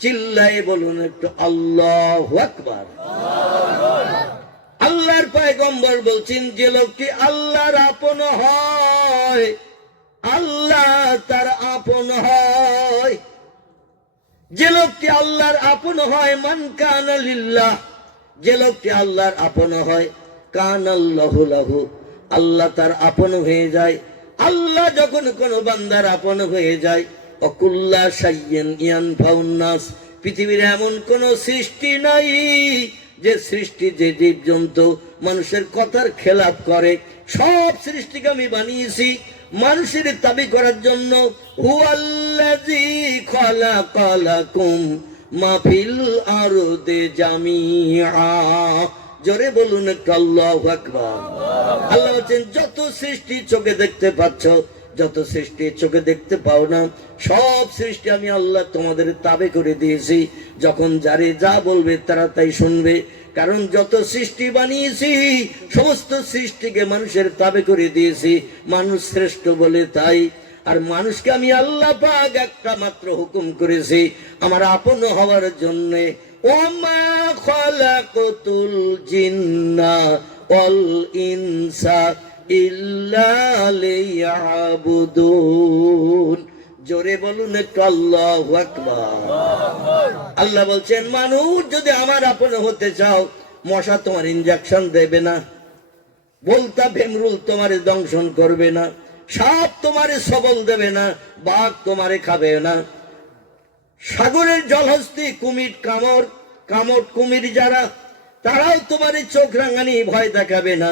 চিল্লায়ে বলুন একটু আল্লাহু আকবার। আল্লাহর পয়গম্বর বলছেন যে লোকটি আল্লাহর আপন হয়, আল্লাহ তার আপন হয়। যে লোকটি আল্লাহর আপন হয়, মান কানা লিল্লাহ, যে লোকটি আল্লাহর আপন হয়, কানাল্লাহু লাহু, আল্লাহ তার আপন হয়ে যায়। আল্লাহ যখন কোন বান্দার আপন হয়ে যায়, অকুল্লা শাইইন ইয়ানফাউন নাস, পৃথিবীর এমন কোন সৃষ্টি নাই যে সৃষ্টি, যে জীবজন্তু মানুষের কথার খেলাপ করে। সব সৃষ্টিকে আমি বানিয়েছি মানুষের দাবি করার জন্য। হুয়াল্লাযী খালাকালাকুম মা ফিল আরদি জামিআ। জোরে বলুন আল্লাহু আকবার। আল্লাহ বলেন যত সৃষ্টি চোখে দেখতে পাচ্ছ, যত সৃষ্টি চোখে দেখতে পাও না, সব সৃষ্টি আমি আল্লাহ তোমাদের তাবে করে দিয়েছি। যখন যারে যা বলবে তারা তাই শুনবে, কারণ যত সৃষ্টি বানিয়েছি সমস্ত সৃষ্টিকে মানুষের তাবে করে দিয়েছি, মানুষ শ্রেষ্ঠ বলে তাই। আর মানুষকে আমি আল্লাহ পাক একটা মাত্র হুকুম করেছি আমার আপন হওয়ার জন্য। ওমা খালাকাতুল জিন্না ওয়াল ইনসা ইল্লা লিয়াবুদুন। জোরে বলুন একটু আল্লাহু আকবার। আল্লাহ বলছেন মানুষ যদি আমার আপন হতে চাও, মশা তোমার ইনজেকশন দেবে না, বলতা ভেমরুল তোমারে দংশন করবে না, সাপ তোমারে সবল দেবে না, বাঘ তোমারে খাবে না, সাগরের জলহস্তি কুমির কামড় কুমির যারা, তারাও তোমার চোখ রাঙানি ভয় দেখাবে না।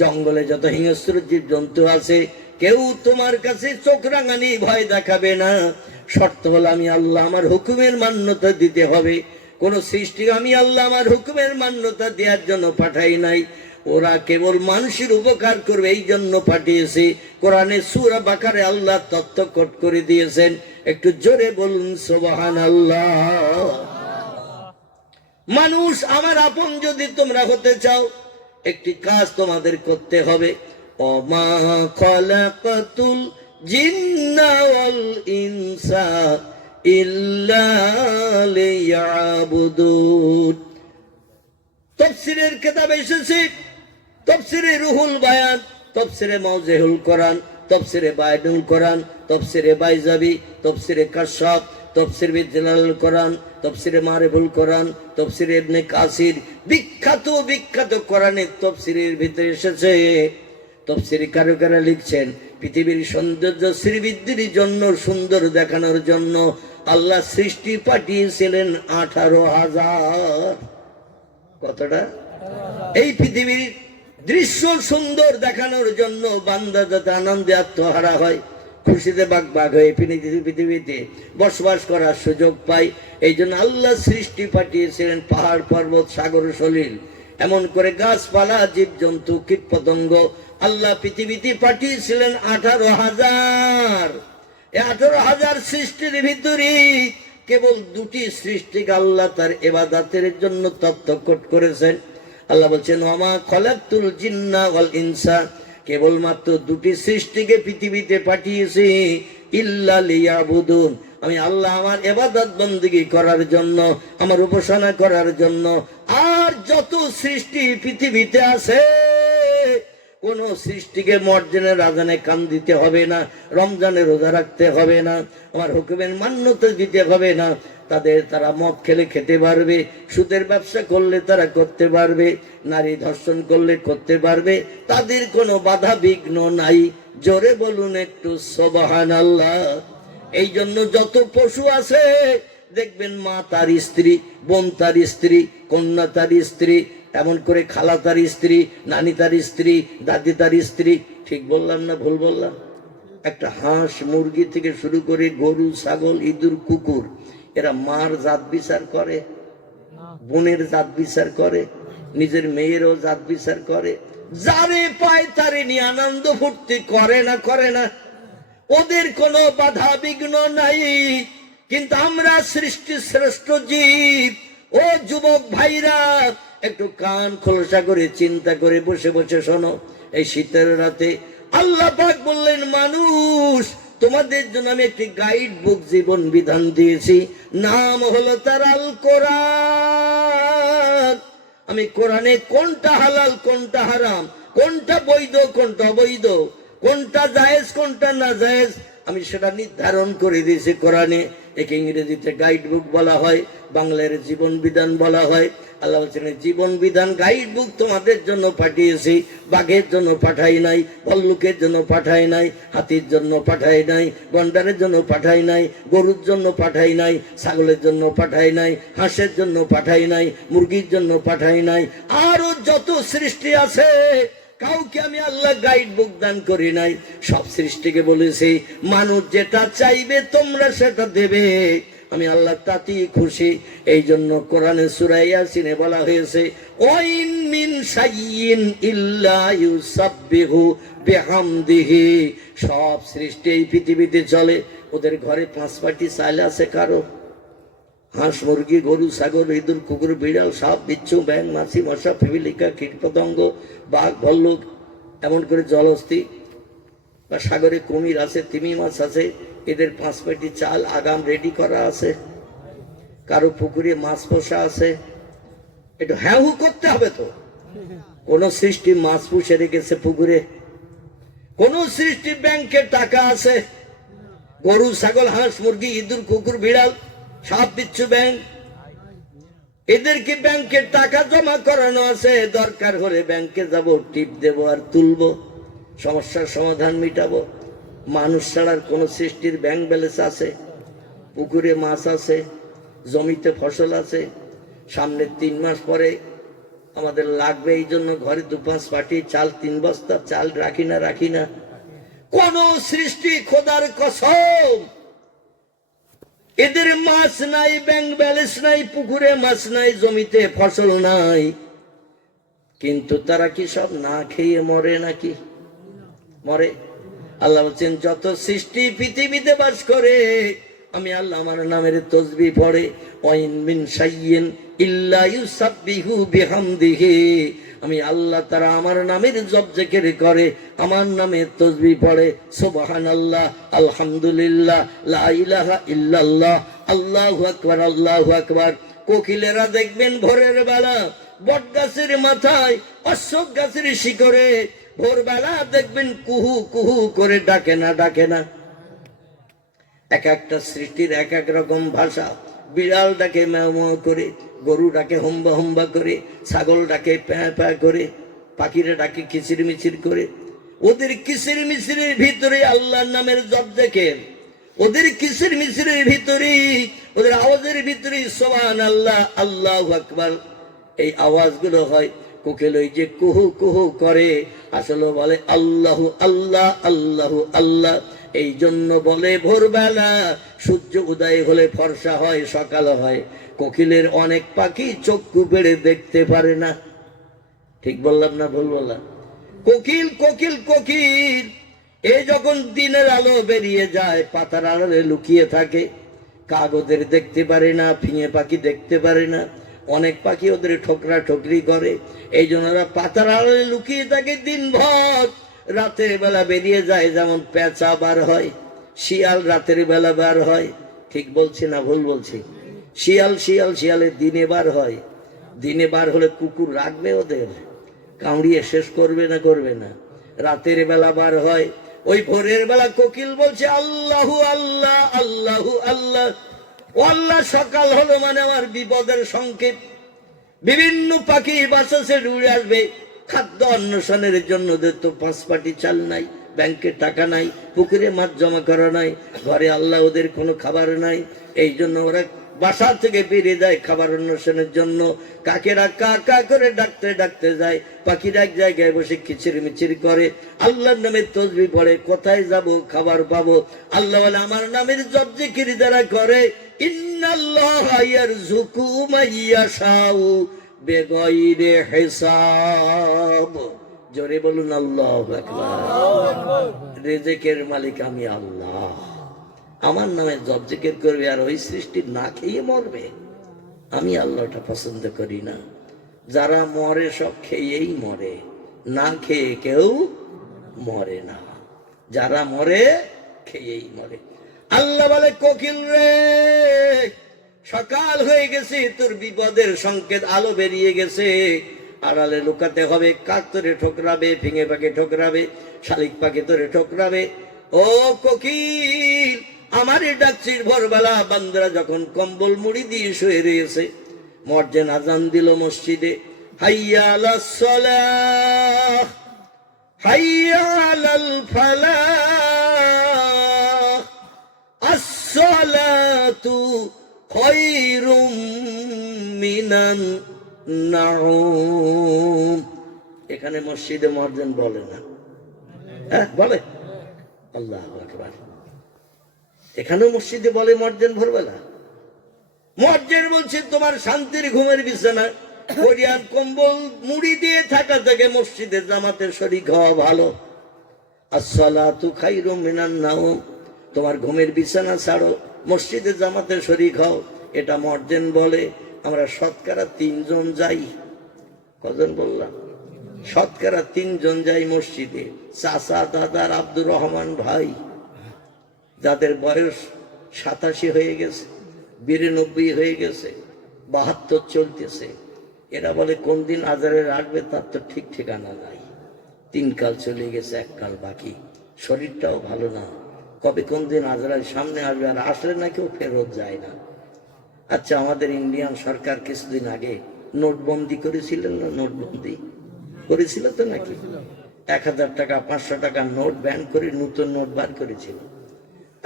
জঙ্গলে যত হিংস্র জীব জন্তু আছে কেউ তোমার কাছে চোখ রাঙানি ভয় দেখাবে না। শর্ত হলো আমি আল্লাহ আমার হুকুমের মান্যতা দিতে হবে। কোন সৃষ্টি আমি আল্লাহ আমার হুকুমের মান্যতা দেওয়ার জন্য পাঠাই নাই, ওরা কেবল মানুষের উপকার করবে এই জন্য পাঠিয়েছি। কোরআনে সূরা বাকারে আল্লাহ তথ্য কোট করে দিয়েছেন, একটু জোরে বলুন সুবহানাল্লাহ। মানুষ আমার আপন যদি তোমরা হতে চাও, একটি কাজ তোমাদের করতে হবে। ওমা খালাকাতুল জিন্না ওয়াল ইনসা ইল্লা লিয়াবুদুন। তাফসীরের কিতাবে এসেছে, তাফসীরে রুহুল বায়ান, তাফসীরে মাওজেহুল কোরআন, তাফসীরে বায়ানুল কোরআন, তাফসীরে বাইজাবি, তাফসীরে কাশফ, তাফসীর বিজালাল কোরআন, তাফসীরে মারিফুল কোরআন, তাফসীরে ইবনে কাসির, বিখ্যাত বিখ্যাত কোরআনের তাফসীরের ভিতরে এসেছে। তাফসীর কারকেরা লিখছেন, পৃথিবীর সৌন্দর্য শ্রীবৃদ্ধির জন্য, সুন্দর দেখানোর জন্য আল্লাহ সৃষ্টি পাঠিয়েছিলেন 18,000। কতটা? এই পৃথিবীর দৃশ্য সুন্দর দেখানোর জন্য বান্দা যাতে আনন্দে আত্মহারা হয়, খুশিতে বাগ হয়ে পৃথিবীতে বসবাস করার সুযোগ পায়, এই জন্য আল্লাহ সৃষ্টি পাঠিয়েছিলেন পাহাড় পর্বত সাগর সলিল, এমন করে গাছপালা জীবজন্তু কীট পতঙ্গ আল্লাহ পৃথিবীতে পাঠিয়েছিলেন 18,000। এই 18,000 সৃষ্টির ভিতরে কেবল দুটি সৃষ্টিকে আল্লাহ তার ইবাদতের জন্য তত্ত্বকট করেছেন। আল্লাহ বলছেন ওমা খালাকতুল জিন্না ওয়াল ইনসা, কেবলমাত্র দুটি সৃষ্টিকে পৃথিবীতে পাঠিয়েছি ইল্লা লিয়াবুদুন, আমি আল্লাহ আমার ইবাদত বندگی করার জন্য, আমার উপাসনা করার জন্য। আর যত সৃষ্টি পৃথিবীতে আছে কোন সৃষ্টিকে মর্জিনের আজানে কান দিতে হবে না, রমজানের রোজা রাখতে হবে না, আমার হুকুমের মান্যতা দিতে হবে না। তারা মদ খেলে খেতে পারবে, সুদের ব্যবসা করলে তারা করতে পারবে, নারী ধর্ষণ করলে করতে পারবে, তাদের কোনো বাধা বিঘ্ন নাই। জোরে বলুন একটু সুবহানাল্লাহ। এই জন্য যত পশু আছে দেখবেন মা তার স্ত্রী, বোন তার স্ত্রী, কন্যা তার স্ত্রী, এমন করে খালা তার স্ত্রী, নানি তার স্ত্রী, দাদি তার স্ত্রী। ঠিক বললাম না ভুল বললাম? একটা হাঁস মুরগি থেকে শুরু করে গরু ছাগল ইঁদুর কুকুর, এরা মার জাত বিচার করে, বোনের জাত বিচার করে, নিজের মেয়েরও জাত বিচার করে, যারে পায় তারে নিয়ে আনন্দ ফুর্তি করে না, করে না, ওদের কোনো বাধা বিঘ্ন নাই। কিন্তু আমরা সৃষ্টি শ্রেষ্ঠ জীব। ও যুবক ভাইরা, একটু কান খোলসা করে চিন্তা করে বসে বসে শোনো। এই শীতের রাতে আল্লাহ পাক বললেন, মানুষ তোমাদের জন্য আমি একটি গাইড বুক জীবন বিধান দিয়েছি, নাম হলো তার আল কোরআন। আমি কোরআনে কোনটা হালাল কোনটা হারাম, কোনটা বৈধ কোনটা অবৈধ, কোনটা জায়েজ কোনটা না জায়েজ, আমি সেটা নির্ধারণ করে দিয়েছি কোরআনে। একে ইংরেজিতে গাইড বুক বলা হয়, বাংলার জীবন বিধান বলা হয়। আল্লাহ বলছেন জীবন বিধান গাইড বুক তোমাদের জন্য পাঠিয়েছি, বাঘের জন্য পাঠাই নাই, ভল্লুকের জন্য পাঠাই নাই, হাতির জন্য পাঠাই নাই, গন্ডারের জন্য পাঠাই নাই, গরুর জন্য পাঠাই নাই, ছাগলের জন্য পাঠাই নাই, হাঁসের জন্য পাঠাই নাই, মুরগির জন্য পাঠাই নাই, আরো যত সৃষ্টি আছে কাউকে আমি আল্লাহ গাইড বুক দান করি নাই। সব সৃষ্টিকে বলেছি মানুষ যেটা চাইবে তোমরা সেটা দেবে, আমি আল্লাহ তাতেই খুশি। এই জন্য কোরআনে সূরা ইয়াসিনে বলা হয়েছে, ওয়াইন মিন শাইইন ইল্লা ইউসাব্বিহু বিহামদিহি। সব সৃষ্টি এই পৃথিবীতে চলে, ওদের ঘরে 5 পাটি চাল আছে কারো? হাঁস মুরগি গরু ছাগল ইঁদুর কুকুর বিড়াল সাপ বিচ্ছু ব্যাঙ মাছি মশা পিপিলিকা কীটপতঙ্গ বাঘ ভল্লুক, এমন করে জলহস্তী বা সাগরে কুমির আছে, তিমি মাছ আছে, এদের 5 পেটি চাল আগাম রেডি করা আছে। কারো পুকুরে মাছ পোষা আছে, একটু হ্যাঁ হু করতে হবে তো। কোন সৃষ্টি মাছ পুষে রেখেছে পুকুরে? কোন সৃষ্টি ব্যাংকের টাকা আছে? গরু ছাগল হাঁস মুরগি ইঁদুর কুকুর বিড়াল সাপ বিচ্ছু ব্যাংক, এদেরকে ব্যাংকের টাকা জমা করানো আছে। দরকার হলে ব্যাংকে যাব, টিপ দেব আর তুলবো, সমস্যার সমাধান মিটাবো। মানুষ ছাড়ার কোন সৃষ্টির ব্যাংক ব্যালেন্স আছে? পুকুরে মাছ আছে, জমিতে ফসল আছে, সামনে 3 মাস পরে আমাদের লাগবে, এই জন্য ঘরে 2-5 পাটি চাল 3 বস্তা চাল রাখি না। কোন সৃষ্টি খোদার কসম এদের মাছ নাই, ব্যাংক ব্যালেন্স নাই, পুকুরে মাছ নাই, জমিতে ফসল নাই, কিন্তু তারা কি সব না খেয়ে মরে নাকি? মরে। আল্লাহ বলছেন যত সৃষ্টি পৃথিবীতে বাস করে আমি আল্লাহ আমার নামের তসবিহ পড়ে, ওয়াইন মিন শাইইন ইল্লা ইউসাব্বিহু বিহামদিহি, আমি আল্লাহ তারা আমার নামের জপ জিকির করে, আমার নামে তসবিহ পড়ে, সুবহানাল্লাহ, আলহামদুলিল্লাহ, লা ইলাহা ইল্লাল্লাহ, আল্লাহু আকবার, আল্লাহু আকবার। কোকিলেরা দেখবেন ভোরের বেলা বট গাছের মাথায়, অশ্বক গাছের শিখরে ভোরবেলা দেখবেন কুহু কুহু করে ডাকে না, ডাকে না? এক একটা সৃষ্টির এক এক রকম ভাষা। বিড়াল ডাকে ম্যাও ম্যাও করে, গরু ডাকে হম্বা হম্বা করে, ছাগল ডাকে প্যাঁ প্যাঁ করে, পাখিরা ডাকে কিচির মিচির করে। ওদের কিচির মিচিরের ভিতরে আল্লাহর নামের জপ দেখে, ওদের কিচির মিচিরের ভিতরে, ওদের আওয়াজের ভিতরে সুবহানাল্লাহ, আল্লাহু আকবার এই আওয়াজগুলো হয়। কোকিল ওই যে কুহু কুহু করে আসলে বলে আল্লাহু আল্লাহ, আল্লাহু আল্লাহ। এই জন্য বলে ভোরবেলা সূর্য উদয় হলে ফর্সা হয়, সকাল হয়। কোকিলের অনেক পাখি চক্ষু বেড়ে দেখতে পারে না। ঠিক বললাম না ভুল বললাম? কোকিল কোকিল কোকিল এই যখন দিনের আলো বেরিয়ে যায় পাতার আড়ালে লুকিয়ে থাকে। কাক ওদের দেখতে পারে না, ফিঙে পাখি দেখতে পারে না, অনেক পাখি ওদের ঠোকরা ঠোকরি করে। এই জন্য ওরা পাতার আড়ালে লুকিয়ে থাকে দিনভর। রাতের বেলা বেরিয়ে যায়, যেমন পেঁচা বার হয়, শিয়াল রাতের বেলা বার হয়। ঠিক বলছি না ভুল বলছি? শিয়ালের দিনে বার হয়। দিনে বার হলে কুকুর রাখবে ওদের, কামড়িয়ে শেষ করবে না, করবে না? রাতের বেলা বার হয়। ওই ভোরের বেলা কোকিল বলছে আল্লাহু আল্লাহ, আল্লাহু আল্লাহ। ও আল্লাহ, সকাল হলো মানে আমার বিপদের সংকেত। বিভিন্ন পাখি বাসাসে উড়ে আসবে খাদ্য অন্বেষণের জন্য। তো 5 পাটি চাল নাই, ব্যাংকে টাকা নাই, পুকুরে মাছ জমা করা নাই, ঘরে আল্লাহ ওদের কোনো খাবার নাই। এই জন্য ওরা বাসা থেকে বেরিয়ে যায় খাবার অন্বেষণের জন্য। কাকেরা কা কা করে ডাকতে ডাকতে যায়, পাখিরা এক জায়গায় বসে কিচির মিচির করে, আল্লাহর নামে তসবিহ পড়ে। কোথায় যাব খাবার পাবো? আল্লাহ বলে আমার নামের জপ জিকির যারা করে ইন্নাল্লাহা ইয়ারযুকু মাইয়াশাউ বিগাইরি হিসাব। জোরে বলুন আল্লাহু আকবার। রিজিকের মালিক আমি আল্লাহ। আমার নামে জপ জিকির করবে আর ওই সৃষ্টি না খেয়ে মরবে, আমি আল্লাহটা পছন্দ করি না। যারা মরে সব খেয়েই মরে, না খেয়ে কেউ মরে না। যারা মরে খেয়েই মরে। আল্লাহ বলে কোকিল রে, সকাল হয়ে গেছে, তোর বিপদের সংকেত, আলো বেরিয়ে গেছে, আড়ালে লুকাতে হবে। কাক তোরে ঠোকরাবে, ফিঙে পাখি ঠোকরাবে, শালিক পাখি তোরে ঠোকরাবে। ও কোকিল, আমারই ডাকছিস ভোরবেলা। বান্দারা যখন কম্বল মুড়ি দিয়ে শুয়ে রয়েছে, মুয়াজ্জিন আজান দিল মসজিদে, হাইয়া আলাস সালাহ, হাইয়া আলাল ফালাহ, আসসালাতু খায়রুম মিনান নাউম। এখানে মসজিদে মুয়াজ্জিন বলে না? হ্যাঁ বলে, আল্লাহু আকবার। এখানেও মসজিদে বলে মুয়াজ্জিন ভোরবেলা। মুয়াজ্জিন বলছে তোমার শান্তির ঘুমের বিছানা কোরিয়ান কম্বল মুড়ি দিয়ে থাকা থেকে মসজিদের জামাতে শরীক হওয়া ভালো। আসসালাতু খায়রুম মিনান নাউম, তোমার ঘুমের বিছানা ছাড়ো, মসজিদের জামাতে শরীক হও। এটা মুয়াজ্জিন বলে। আমরা শতকরা 3 জন যাই। কজন বললাম? শতকরা 3 জন যাই মসজিদে। চাচা, দাদার আব্দুর রহমান ভাই, যাদের বয়স 87 হয়ে গেছে, 92 হয়ে গেছে, 72 চলতেছে। এরা বলে কোন দিন আজারে রাখবে তার তো ঠিক ঠিকানা নাই। 3 কাল চলে গেছে, 1 কাল বাকি। শরীরটাও ভালো না, কবে কোন দিন আজরাইল সামনে আসবে, আর আসলে না কেউ ফেরত যায় না। আচ্ছা, আমাদের ইন্ডিয়ান সরকার কিছুদিন আগে নোটবন্দি করেছিলেন না? নোটবন্দি করেছিল তো নাকি? 1000 টাকা 500 টাকা নোট ব্যান করে নতুন নোট বার করেছিল।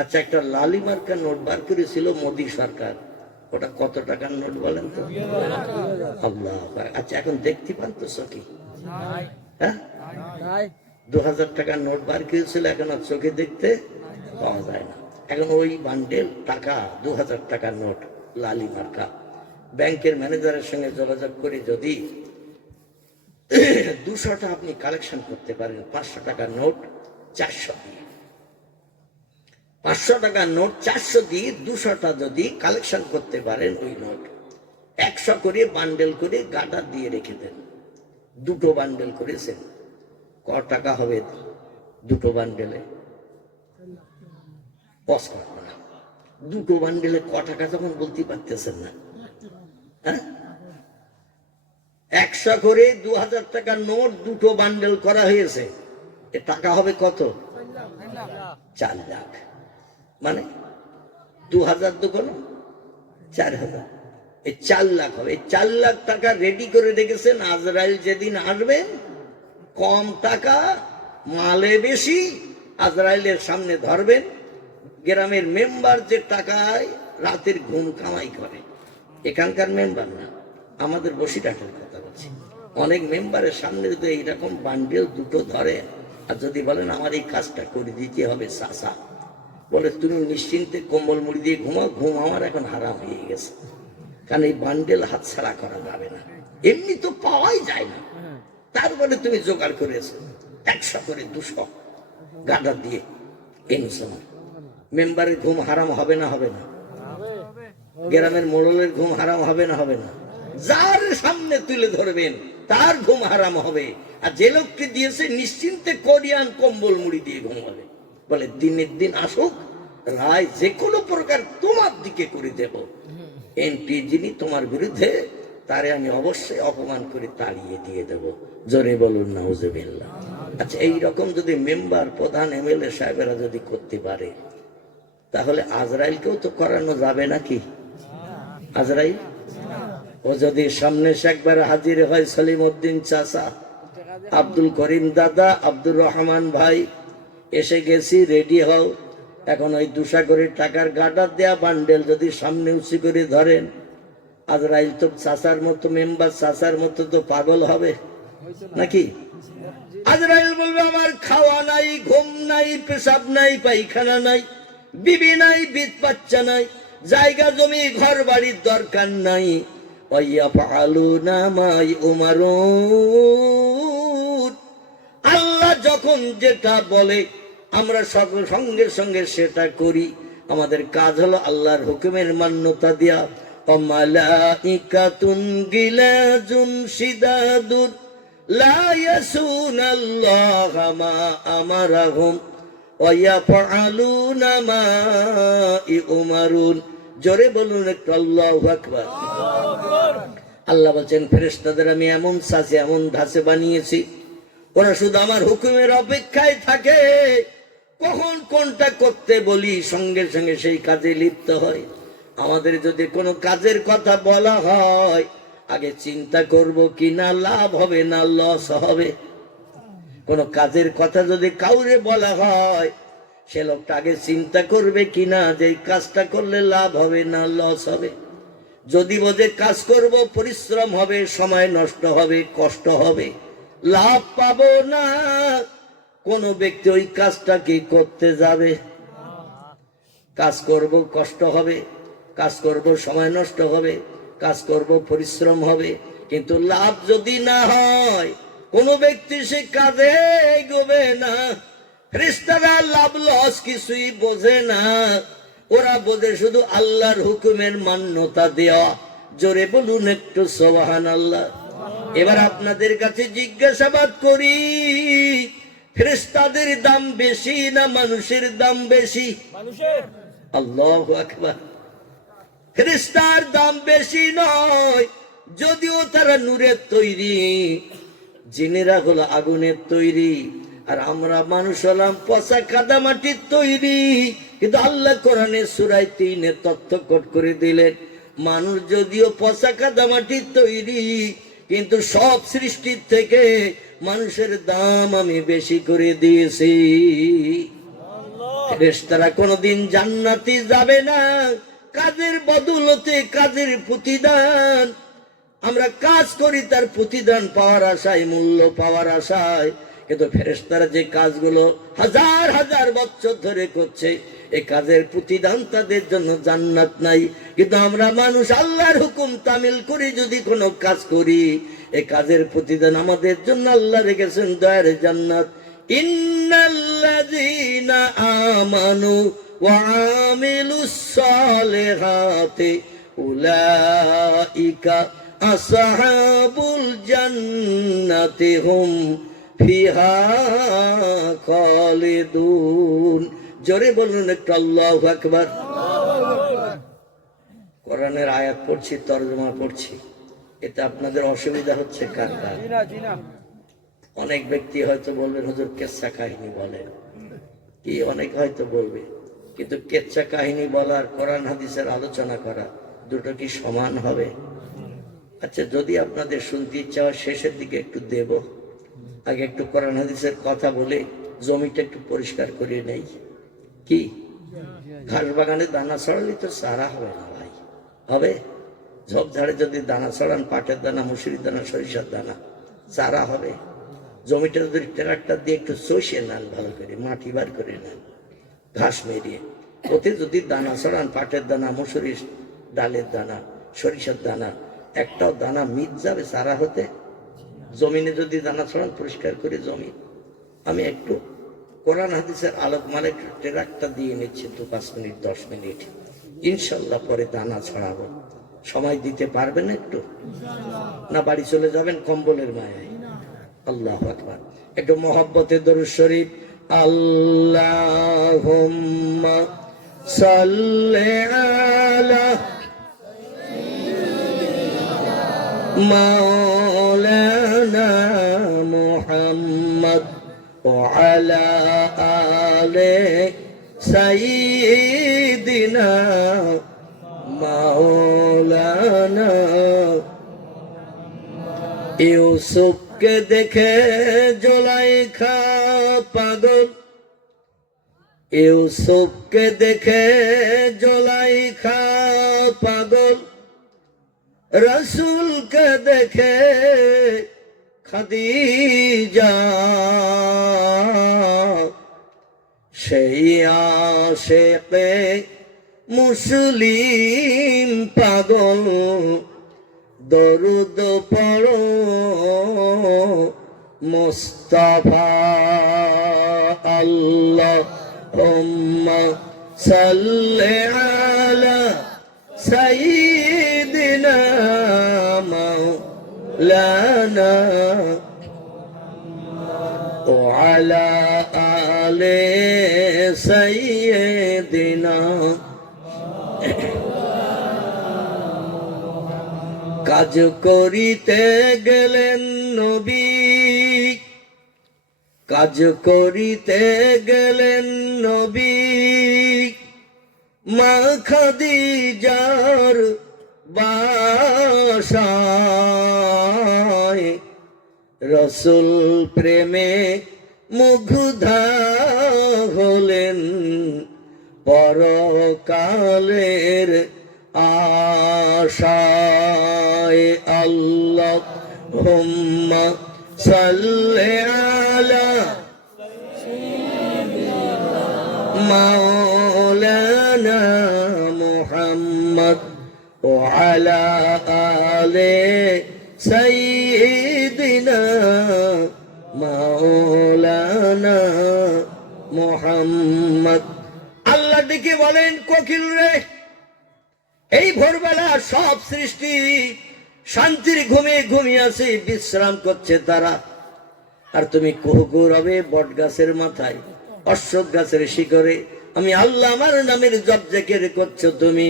আচ্ছা, একটা লালি মার্কা নোট বার করেছিল মোদী সরকার। ওটা কত টাকার নোট বলেন তো? আল্লাহ। আচ্ছা, এখন দেখতে পান তো চোখে? হ্যাঁ, 2000 টাকার নোট বার করেছিল, এখন আর চোখে দেখতে পাওয়া যায় না। এখন ওই বান্ডেল টাকা 2000 টাকার নোট লালি মার্কা, ব্যাংকের ম্যানেজারের সঙ্গে যোগাযোগ করে যদি 200টা আপনি কালেকশন করতে পারেন, 500 টাকার নোট 400 দিয়ে, 500 টাকার নোট 400 দিয়ে 200টা যদি কালেকশন করতে পারেন, ওই নোট 100 করে বান্ডেল করে গাদা দিয়ে রেখে দেন। 2টো বান্ডেল করেছেন, ক টাকা হবে 2টো বান্ডেলে? 2টো বান্ডেলে ক টাকা তখন বলতে পারতেছেন না। হ্যাঁ, 100 করে 2000 টাকার নোট 2টো বান্ডেল করা হয়েছে, এ টাকা হবে কত? 4 লাখ। মানে 2000 দুগুণ 4000, এই 4 লাখ হবে। এই 4 লাখ টাকা রেডি করে রেখেছেন। আজরাইল যেদিন আসবেন, কম টাকা মালে বেশি, আজরাইলের সামনে ধরবেন। গ্রামের মেম্বার যে টাকায় রাতের ঘুম কামাই করে, এখানকার মেম্বার না, আমাদের বসিরহাটের কথা বলছি, অনেক মেম্বারের সামনে যদি এইরকম বান্ডেল 2টো ধরেন, আর যদি বলেন আমার এই কাজটা করে দিতে হবে চাচা, বলে তুমি নিশ্চিন্তে কম্বল মুড়ি দিয়ে ঘুমাও, ঘুম আমার এখন হারাম হয়ে গেছে, কারণ এই বান্ডেল হাতছাড়া করা যাবে না, এমনি তো পাওয়াই যায় না, তারপরে তুমি জোগাড় করেছো 100 করে 200 গাডা দিয়ে টেনশন। মেম্বারের ঘুম হারাম হবে না? হবে না? গ্রামের মোড়লের ঘুম হারাম হবে না? হবে না? যার সামনে তুলে ধরবেন তার ঘুম হারাম হবে, আর যে লোককে দিয়েছে নিশ্চিন্তে কোরিয়ান কম্বল মুড়ি দিয়ে ঘুমাবে। বলে দিনের দিন আসুক, রায় যে কোনো প্রকার তোমার দিকে করে দেব, এমপি যিনি তোমার বিরুদ্ধে, তারে আমি অবশ্যই অপমান করে তাড়িয়ে দিয়ে দেব। জোরে বলুন নাউজুবিল্লাহ। আচ্ছা, এইরকম যদি মেম্বার, প্রধান, এমএলএ সাহেবেরা যদি করতে পারে, তাহলে আজরাইলকেও তো করানো যাবে নাকি? আজরাইল ও যদি সামনে একবার হাজির হয়, সলিম উদ্দিন চাচা, আব্দুল করিম দাদা, আব্দুর রহমান ভাই, এসে গেছি, রেডি হও। এখন ওই 200 করে টাকার গাডার দেয়া বান্ডেল যদি সামনে উঁচু করে ধরেন, আজরাইল তো চাচার মতো মেম্বার, চাচার মতো তো পাগল হবে নাকি? আজরাইল বলবে আমার খাওয়া নাই, ঘুম নাই, পেশাব নাই, পায়খানা নাই, বিবি নাই, বিত বাচ্চা নাই, জায়গা জমি ঘর বাড়ির দরকার নাই। আল্লাহ যখন যেটা বলে আমরা সঙ্গে সঙ্গে সেটা করি। আমাদের কাজ হলো আল্লাহর হুকুমের মান্যতা দেয়া। মালাইকাতুন গিলাজুন শিদাদুন লা ইয়াসুনাল্লাহা মা আমারাহুম ওয়া ইয়াফআলুনা মা ইউমারুন। জোরে বলুন একটু আল্লাহু আকবার। আল্লাহ বলছেন ফেরেশতাদের আমি এমন সাজে, এমন ধাঁচে বানিয়েছি, ওরা শুধু আমার হুকুমের অপেক্ষায় থাকে, কখন কোনটা করতে বলি সঙ্গে সঙ্গে সেই কাজে লিপ্ত হয়। আমাদের যদি কোনো কাজের কথা বলা হয়, আগে চিন্তা করব কিনা লাভ হবে না লস হবে। কোনো কাজের কথা যদি কাউরে বলা হয়, সে লোকটা আগে চিন্তা করবে কিনা যে এই কাজটা করলে লাভ হবে না লস হবে। যদি বোঝে কাজ করব, পরিশ্রম হবে, সময় নষ্ট হবে, কষ্ট হবে, লাভ পাবো না, কোন ব্যক্তি ওই কাজটা কি করতে যাবে? কাজ করব, কষ্ট হবে, কাজ করব, সময় নষ্ট হবে, কাজ করব, পরিশ্রম হবে, কিন্তু লাভ যদি না হয়, কোন ব্যক্তি সে কাজে এগোবে না। ফেরেশতারা লাভ লস কিছুই বোঝে না, ওরা বোঝে শুধু আল্লাহর হুকুমের মান্যতা দেওয়া। জোরে বলুন একটু সুবহানাল্লাহ। এবার আপনাদের কাছে জিজ্ঞাসাবাদ করি, ফেরেশতাদের দাম বেশি না মানুষের দাম বেশি? আল্লাহু আকবার। ফেরেশতার দাম বেশি নয়, যদিও তারা নূরের তৈরি, জিনেরা হলো আগুনের তৈরি, আর আমরা মানুষ হলাম পচা কাদা মাটির তৈরি। কিন্তু আল্লাহ কোরআনে সূরা 3 তথ্য কোট করে দিলেন, মানুষ যদিও পচা কাদা মাটির তৈরি, কিন্তু সব সৃষ্টির থেকে মানুষের দাম আমি বেশি করে দিয়েছি। ফেরেশতারা কোনদিন জান্নাতে যাবে না, কাজের বদৌলতে, কাজের প্রতিদান। আমরা কাজ করি তার প্রতিদান পাওয়ার আশায়, মূল্য পাওয়ার আশায়, কিন্তু ফেরেশতারা যে কাজগুলো হাজার হাজার বছর ধরে করছে, এই কাজের প্রতিদান তাদের জন্য জান্নাত নাই। কিন্তু আমরা মানুষ আল্লাহর হুকুম তামিল করি, যদি কোনো কাজ করি এই কাজের প্রতিদান আমাদের জন্য আল্লাহ রেখেছেন দয়ার জান্নাত। ইন্নাল্লাযীনা আমানু ওয়া আমিলুস সালিহাতি উলাইকা আসহাবুল জান্নাতি হুম ফিহা খালিদুন। জোরে বলুন একটু আল্লাহু আকবার। কোরআনের আয়াত পড়ছি, তরজমা পড়ছি, এতে আপনাদের অসুবিধা হচ্ছে কার কার? অনেক ব্যক্তি হয়তো বলবেন হুজুর কেচ্ছা কাহিনী বলেন, কি অনেক হয়তো বলবে, কিন্তু কেচ্ছা কাহিনী বলার কোরআন হাদিসের আলোচনা করা দুটো কি সমান হবে? আচ্ছা, যদি আপনাদের শুনতে ইচ্ছা হয় শেষের দিকে একটু দেব, আগে একটু কোরআন হাদিসের কথা বলে জমিটা একটু পরিষ্কার করিয়ে নেই। কি ঘাস বাগানে দানা ছড়ালে তো সারা হবে না ভাই, হবে? ঝোপঝাড়ে যদি দানা ছড়ান, পাটের দানা, মুসুরির দানা, সরিষার দানা, চারা হবে? জমিটা যদি ট্রাক্টর দিয়ে একটু চষে নেন, ভালো করে মাটি বার করে নেন, ঘাস মেরিয়ে ওতে যদি দানা ছড়ান, পাটের দানা, মুসুরির ডালের দানা, সরিষার দানা, একটাও দানা মিট যাবে চারা হতে? জমিনে যদি দানা ছড়ান পরিষ্কার করে জমি, আমি একটু কোরআন হাদিসের আলোক মানে ট্রাক্টর দিয়ে নিচ্ছি 2-5 মিনিট 10 মিনিট, ইনশাল্লাহ পরে দানা ছড়াবো। সময় দিতে পারবেন একটু? না বাড়ি চলে যাবেন কম্বলের মায়ায়? আল্লাহু আকবার। একটু মহব্বতে দরুদ শরীফ। আল্লাহুম্মা সাল্লি আলা মাওলানা মুহাম্মদ ওয়া আলা আলি সাইয়্যিদিনা মাওলানা। ইউসুফকে দেখে জুলাইখা পাগল, ইউসুফকে দেখে জুলাইখা পাগল, রসুলকে দেখে খাদিজা, সেই আশেকে মুসলিম পাগল, দরুদ পড়ো মুস্তাফা। আল্লাহুম্মা সাল্লি আলা সাইয়্যিদিনা মাওলানা ওয়া আলা আলি সাইয়্যিদিনা। কাজ করিতে গেলেন নবী, কাজ করিতে গেলেন নবী, মা খাদিজার বাসায়, রসুল প্রেমে মুগ্ধা হলেন, পরকালের আশায়। আল্লাহুম্মা সাল্লি আলা মাওলানা মুহাম্মদ ওয়া আলা আলি সাইয়্যিদিনা মাওলানা মুহাম্মদ। আল্লাহ ডেকে বলেন, কোকিল রে, এই ভোরবেলা সব সৃষ্টি শান্তির ঘুমে ঘুমিয়ে আছে, বিশ্রাম করছে তারা, আর তুমি কুহু রবে বট গাছের মাথায়, অশ্বত্থ গাছের শিখরে আমি আল্লাহ আমার নামের জপ জিকির করছো, তুমি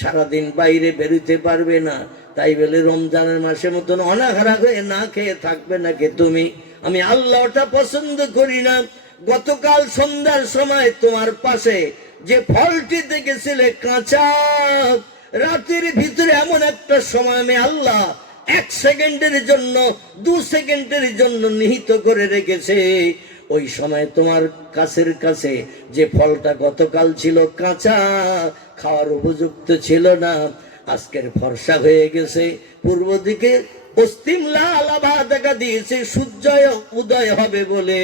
সারাদিন বাইরে বেরোতে পারবে না, তাই বলে রমজানের মাসের মতন অনাহারা হয়ে না খেয়ে থাকবে নাকি তুমি? আমি আল্লাহ ওটা পছন্দ করি না। গতকাল সন্ধ্যার সময় তোমার পাশে যে ফলটি দেখেছিলে কাঁচা, রাতের ভিতরে এমন একটা সময় আমি আল্লাহ 1 সেকেন্ডের জন্য 2 সেকেন্ডের জন্য নিহিত করে রেখেছে। ওই সময় তোমার কাছের কাছে যে ফলটা গতকাল ছিল কাঁচা, খাওয়ার উপযুক্ত ছিল না, আজকের ফর্সা হয়ে গেছে, পূর্ব দিকে পশ্চিম লাল আভা দেখা দিয়েছে, সূর্য উদয় হবে বলে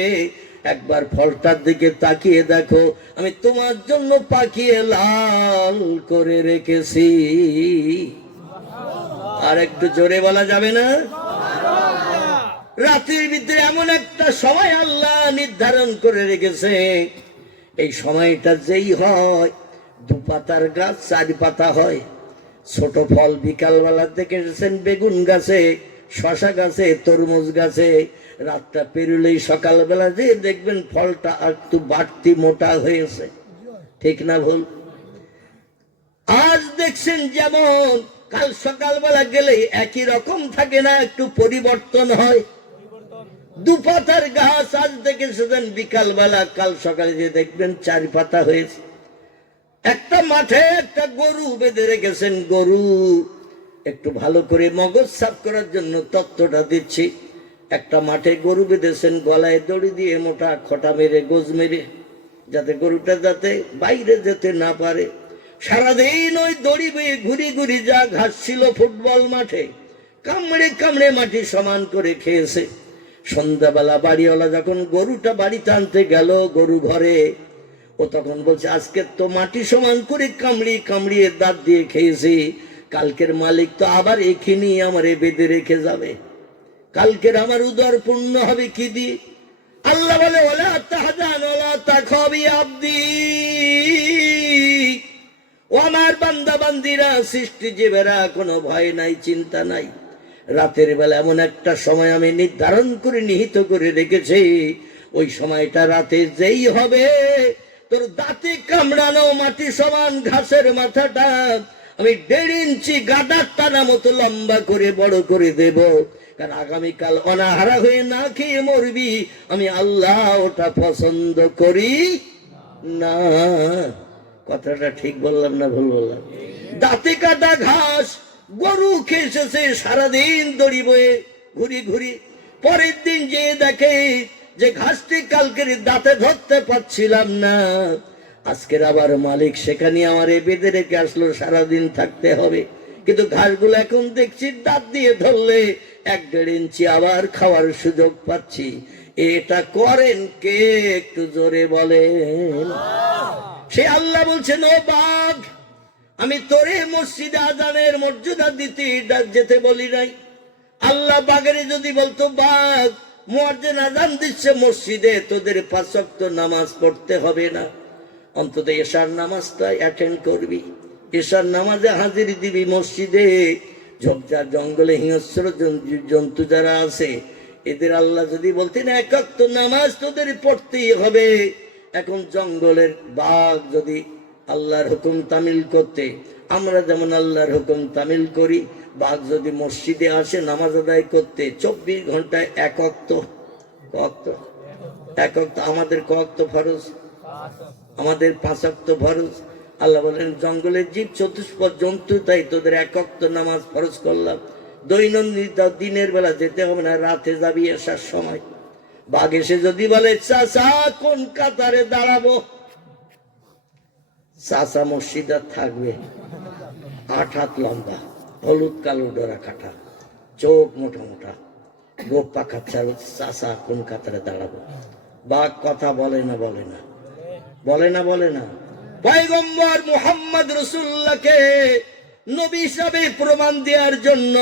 একবার ফলটার দিকে তাকিয়ে দেখো, আমি তোমার জন্য পাকিয়ে লাল করে রেখেছি। আর একটু জোরে বলা যাবে না? রাত্রির ভিতরে এমন একটা সময় আল্লাহ নির্ধারণ করে রেখেছে, এই সময়টা যেই হয়, 2 পাতার গাছ 4 পাতা হয়। ছোট ফল বিকালবেলা থেকে এসেছেন বেগুন গাছে, শশা গাছে, তরমুজ গাছে, রাতটা পেরুলেই সকালবেলা যে দেখবেন ফলটা একটু বাড়তি মোটা হয়েছে। ঠিক না ভুল? আজ দেখছেন যেমন, কাল সকালবেলা গেলে একই রকম থাকে না, একটু পরিবর্তন হয়। 2 পাতার গাছ আজ দেখেছেন বিকালবেলা, কাল সকালে যে দেখবেন 4 পাতা হয়েছে। একটা মাঠে একটা গরু বেঁধে রেখেছেন, গরু একটু ভালো করে মগজ সাফ করার জন্য তত্ত্বটা দিচ্ছি। একটা মাঠে গরু বেঁধেছেন, গলায় দড়ি দিয়ে মোটা খটা মেরে গোজ মেরে, যাতে গরুটা যাতে বাইরে যেতে না পারে। সারাদিন ওই দড়ি বেয়ে ঘুরি ঘুরি যা ঘাস ছিল ফুটবল মাঠে, কামড়ে কামড়ে মাটি সমান করে খেয়েছে। সন্ধ্যাবেলা বাড়িওয়ালা যখন গরুটা বাড়িতে আনতে গেল, গরু ঘরে, ও তখন বলছে, আজকে তো মাটি সমান করে কামড়িয়ে কামড়িয়ে দাঁত দিয়ে খেয়েছি, কালকের মালিক তো আবার এখানে আমারে বেঁধে রেখে যাবে, কালকের আমার উদর পূর্ণ হবে কি দিয়ে? আল্লাহ বলে, ওলা তাহজান ওলা তাখাবি আব্দি, ও আমার বান্দা বান্দিরা, সৃষ্টিজীবেরা, কোনো ভয় নাই, চিন্তা নাই। রাতের বেলা এমন একটা সময় আমি নির্ধারণ করে নিহিত করে রেখেছি, ওই সময়টা রাতে যেই হবে, তোর দাঁতে কামড়ানো মাটি সমান ঘাসের মাথাটা আমি 1.5 ইঞ্চি গাদার টানা মতো লম্বা করে বড় করে দেব। কারণ আগামীকাল অনাহারা হয়ে না খেয়ে মরবি, আমি আল্লাহ ওটা পছন্দ করি না। কথাটা ঠিক বললাম না ভুল বললাম? দাঁতে কাটা ঘাস গরু খেয়ে এসেছে, সারাদিন দড়ি বয়ে ঘুরি ঘুরি, পরের দিন যে দেখে যে ঘাসটি কালকের দাঁতে ধরতে পারছিলাম না, আজকের আবার মালিক সেখানে আমার বেঁধে রেখে আসলো, সারাদিন থাকতে হবে। কিন্তু ঘাসগুলো এখন দেখছি দাঁত দিয়ে ধরলে 1.5 ইঞ্চি আবার খাওয়ার সুযোগ পাচ্ছি। এটা করেন কে? একটু জোরে বলেন। সে আল্লাহ বলছেন, ও বাঘ, আমি তোরে মসজিদে আজানের মর্যাদা দিতে যেতে বলি নাই। আল্লাহ বাঘের যদি বলতো, বাঘ মুয়াজ্জিন আজান দিচ্ছে মসজিদে, তোদের 5 ওয়াক্ত নামাজ পড়তে হবে না, অন্তত এশার নামাজটা অ্যাটেন্ড করবি, এশার নামাজে হাজির দিবি মসজিদে। ঝোপঝাড় জঙ্গলে হিংস্র জন্তু যারা আছে, এদের আল্লাহ যদি বলতেন 1 ওয়াক্ত নামাজ তোদের পড়তেই হবে, এখন জঙ্গলের বাঘ যদি আল্লাহর হুকুম তামিল করতে, আমরা যেমন আল্লাহর হুকুম তামিল করি, বাঘ যদি মসজিদে আসে নামাজ আদায় করতে, 24 ঘন্টায় 1 ওয়াক্ত, আমাদের ক ওয়াক্ত ফরজ? আমাদের 5 ওয়াক্ত ফরজ। আল্লাহ বলেন, জঙ্গলের জীব চতুষ্পদ জন্তু, তাই তোদের 1 ওয়াক্ত নামাজ ফরজ করলাম। দৈনন্দিন দিনের বেলা যেতে হবে না, রাতে যাবি আসার সময়। বাঘ এসে যদি বলে, চাচা কোন কাতারে দাঁড়াবো, চাচা মসজিদে থাকবে, 8 হাত লম্বা, হলুদ কালো ডোরা কাটা, চোখ মোটা মোটা, গোপ পাখা, চাচা কোন কাতারে দাঁড়াবো। বাঘ কথা বলে না, বলে না, বলে না, বলে না। পয়গম্বর মুহাম্মদ রাসূলুল্লাহকে নবী হিসাবে প্রমাণ দেওয়ার জন্য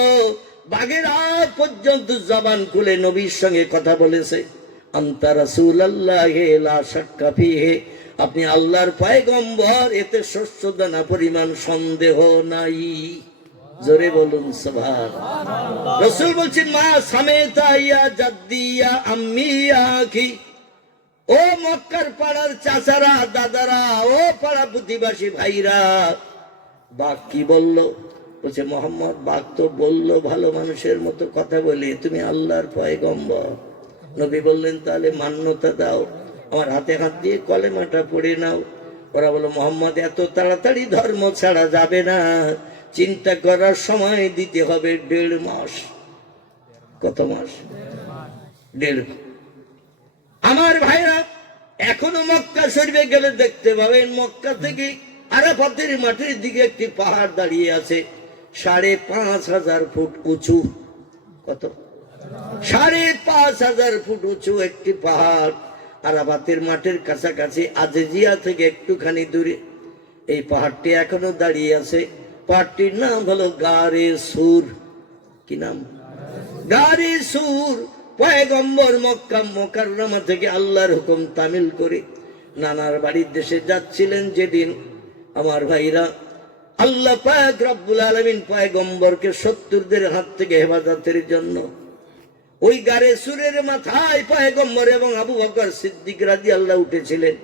বাঘের আজ পর্যন্ত জবান খুলে নবীর সঙ্গে কথা বলেছে। আনতা রাসূলুল্লাহি লা শাক্কা ফিহি, আপনি আল্লাহর পয়গম্বর, এতে শস্য দানা পরিমাণ সন্দেহ নাই। জোরে বলুন সুবহানাল্লাহ। রাসূল বলছেন, মা সামেতা ইয়া জাদ্দি ইয়া আম্মি ইয়া আখি, ও মক্কার পাড়ার চাচারা, দাদারা, ও পাড়া প্রতিবাসী ভাইরা, বাঘ কি বলল? বলছে, মোহাম্মদ, বাঘ তো বললো ভালো মানুষের মতো কথা বলি, তুমি আল্লাহর পয়গম্বর। নবী বললেন, তাহলে মান্যতা দাও, আমার হাতে হাত দিয়ে কলেমাটা পড়ে নাও। ওরা বলল, মোহাম্মদ, এত তাড়াতাড়ি ধর্ম ছাড়া যাবে না, চিন্তা করার সময় দিতে হবে 1.5 মাস। কত মাস? 1.5। আমার ভাইরা, এখনো মক্কা শরীফে গেলে দেখতে পাবেন, মক্কা থেকে আরাফাতের মাটির দিকে একটি পাহাড় দাঁড়িয়ে আছে, 5,500 ফুট উঁচু। কত? 5,500 ফুট উঁচু একটি পাহাড়। আরাবাতের মাঠের কাছাকাছি আজিজিয়া থেকে একটুখানি দূরে এই পাহাড়টি এখনো দাঁড়িয়ে আছে। পাহাড়টির নাম হলো গারে সুর। কি নাম? গারে সুর। পয়গম্বর মক্কা মুকাররমা থেকে আল্লাহর হুকুম তামিল করে নানার বাড়ির দেশে যাচ্ছিলেন যেদিন, আমার ভাইরা, আল্লাহ পাক রব্বুল আলামিন পয়গম্বরকে শত্রুদের হাত থেকে হেফাজতের জন্য ওই গারে সুরের মাথায় পয়গম্বর এবং আবু বকর সিদ্দিক রাদিয়াল্লাহু উঠেছিলেন।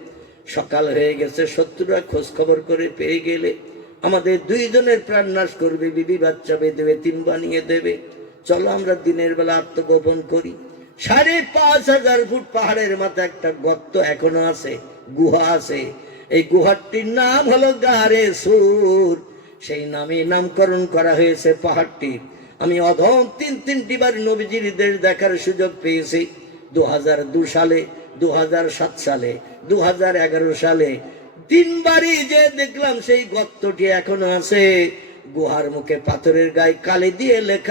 সকাল হয়ে গেছে, শত্রুরা খোঁজ খবর করে পেয়ে গেলে আমাদের দুইজনের প্রাণ নাশ করবে, বিবি বাচ্চা বেঁধে তিন বানিয়ে দেবে। চলো আমরা দিনের বেলা আত্মগোপন করি। ৫,৫০০ ফুট পাহাড়ের মাথায় একটা গর্ত এখনো আছে, গুহা আছে। এই গুহাটির নাম হলো গারে সুর। সেই নামে নামকরণ করা হয়েছে পাহাড়টির। আমি অধম তিনটি বার নবীজির দেশ দেখার সুযোগ পেয়েছি। ২০০২ সালে, ২০০৭ সালে, ২০১১ সালে ৩ বারই যে দেখলাম সেই গর্তটি এখনো আছে। গুহার মুখে পাথরের গায়ে কালি দিয়ে লেখা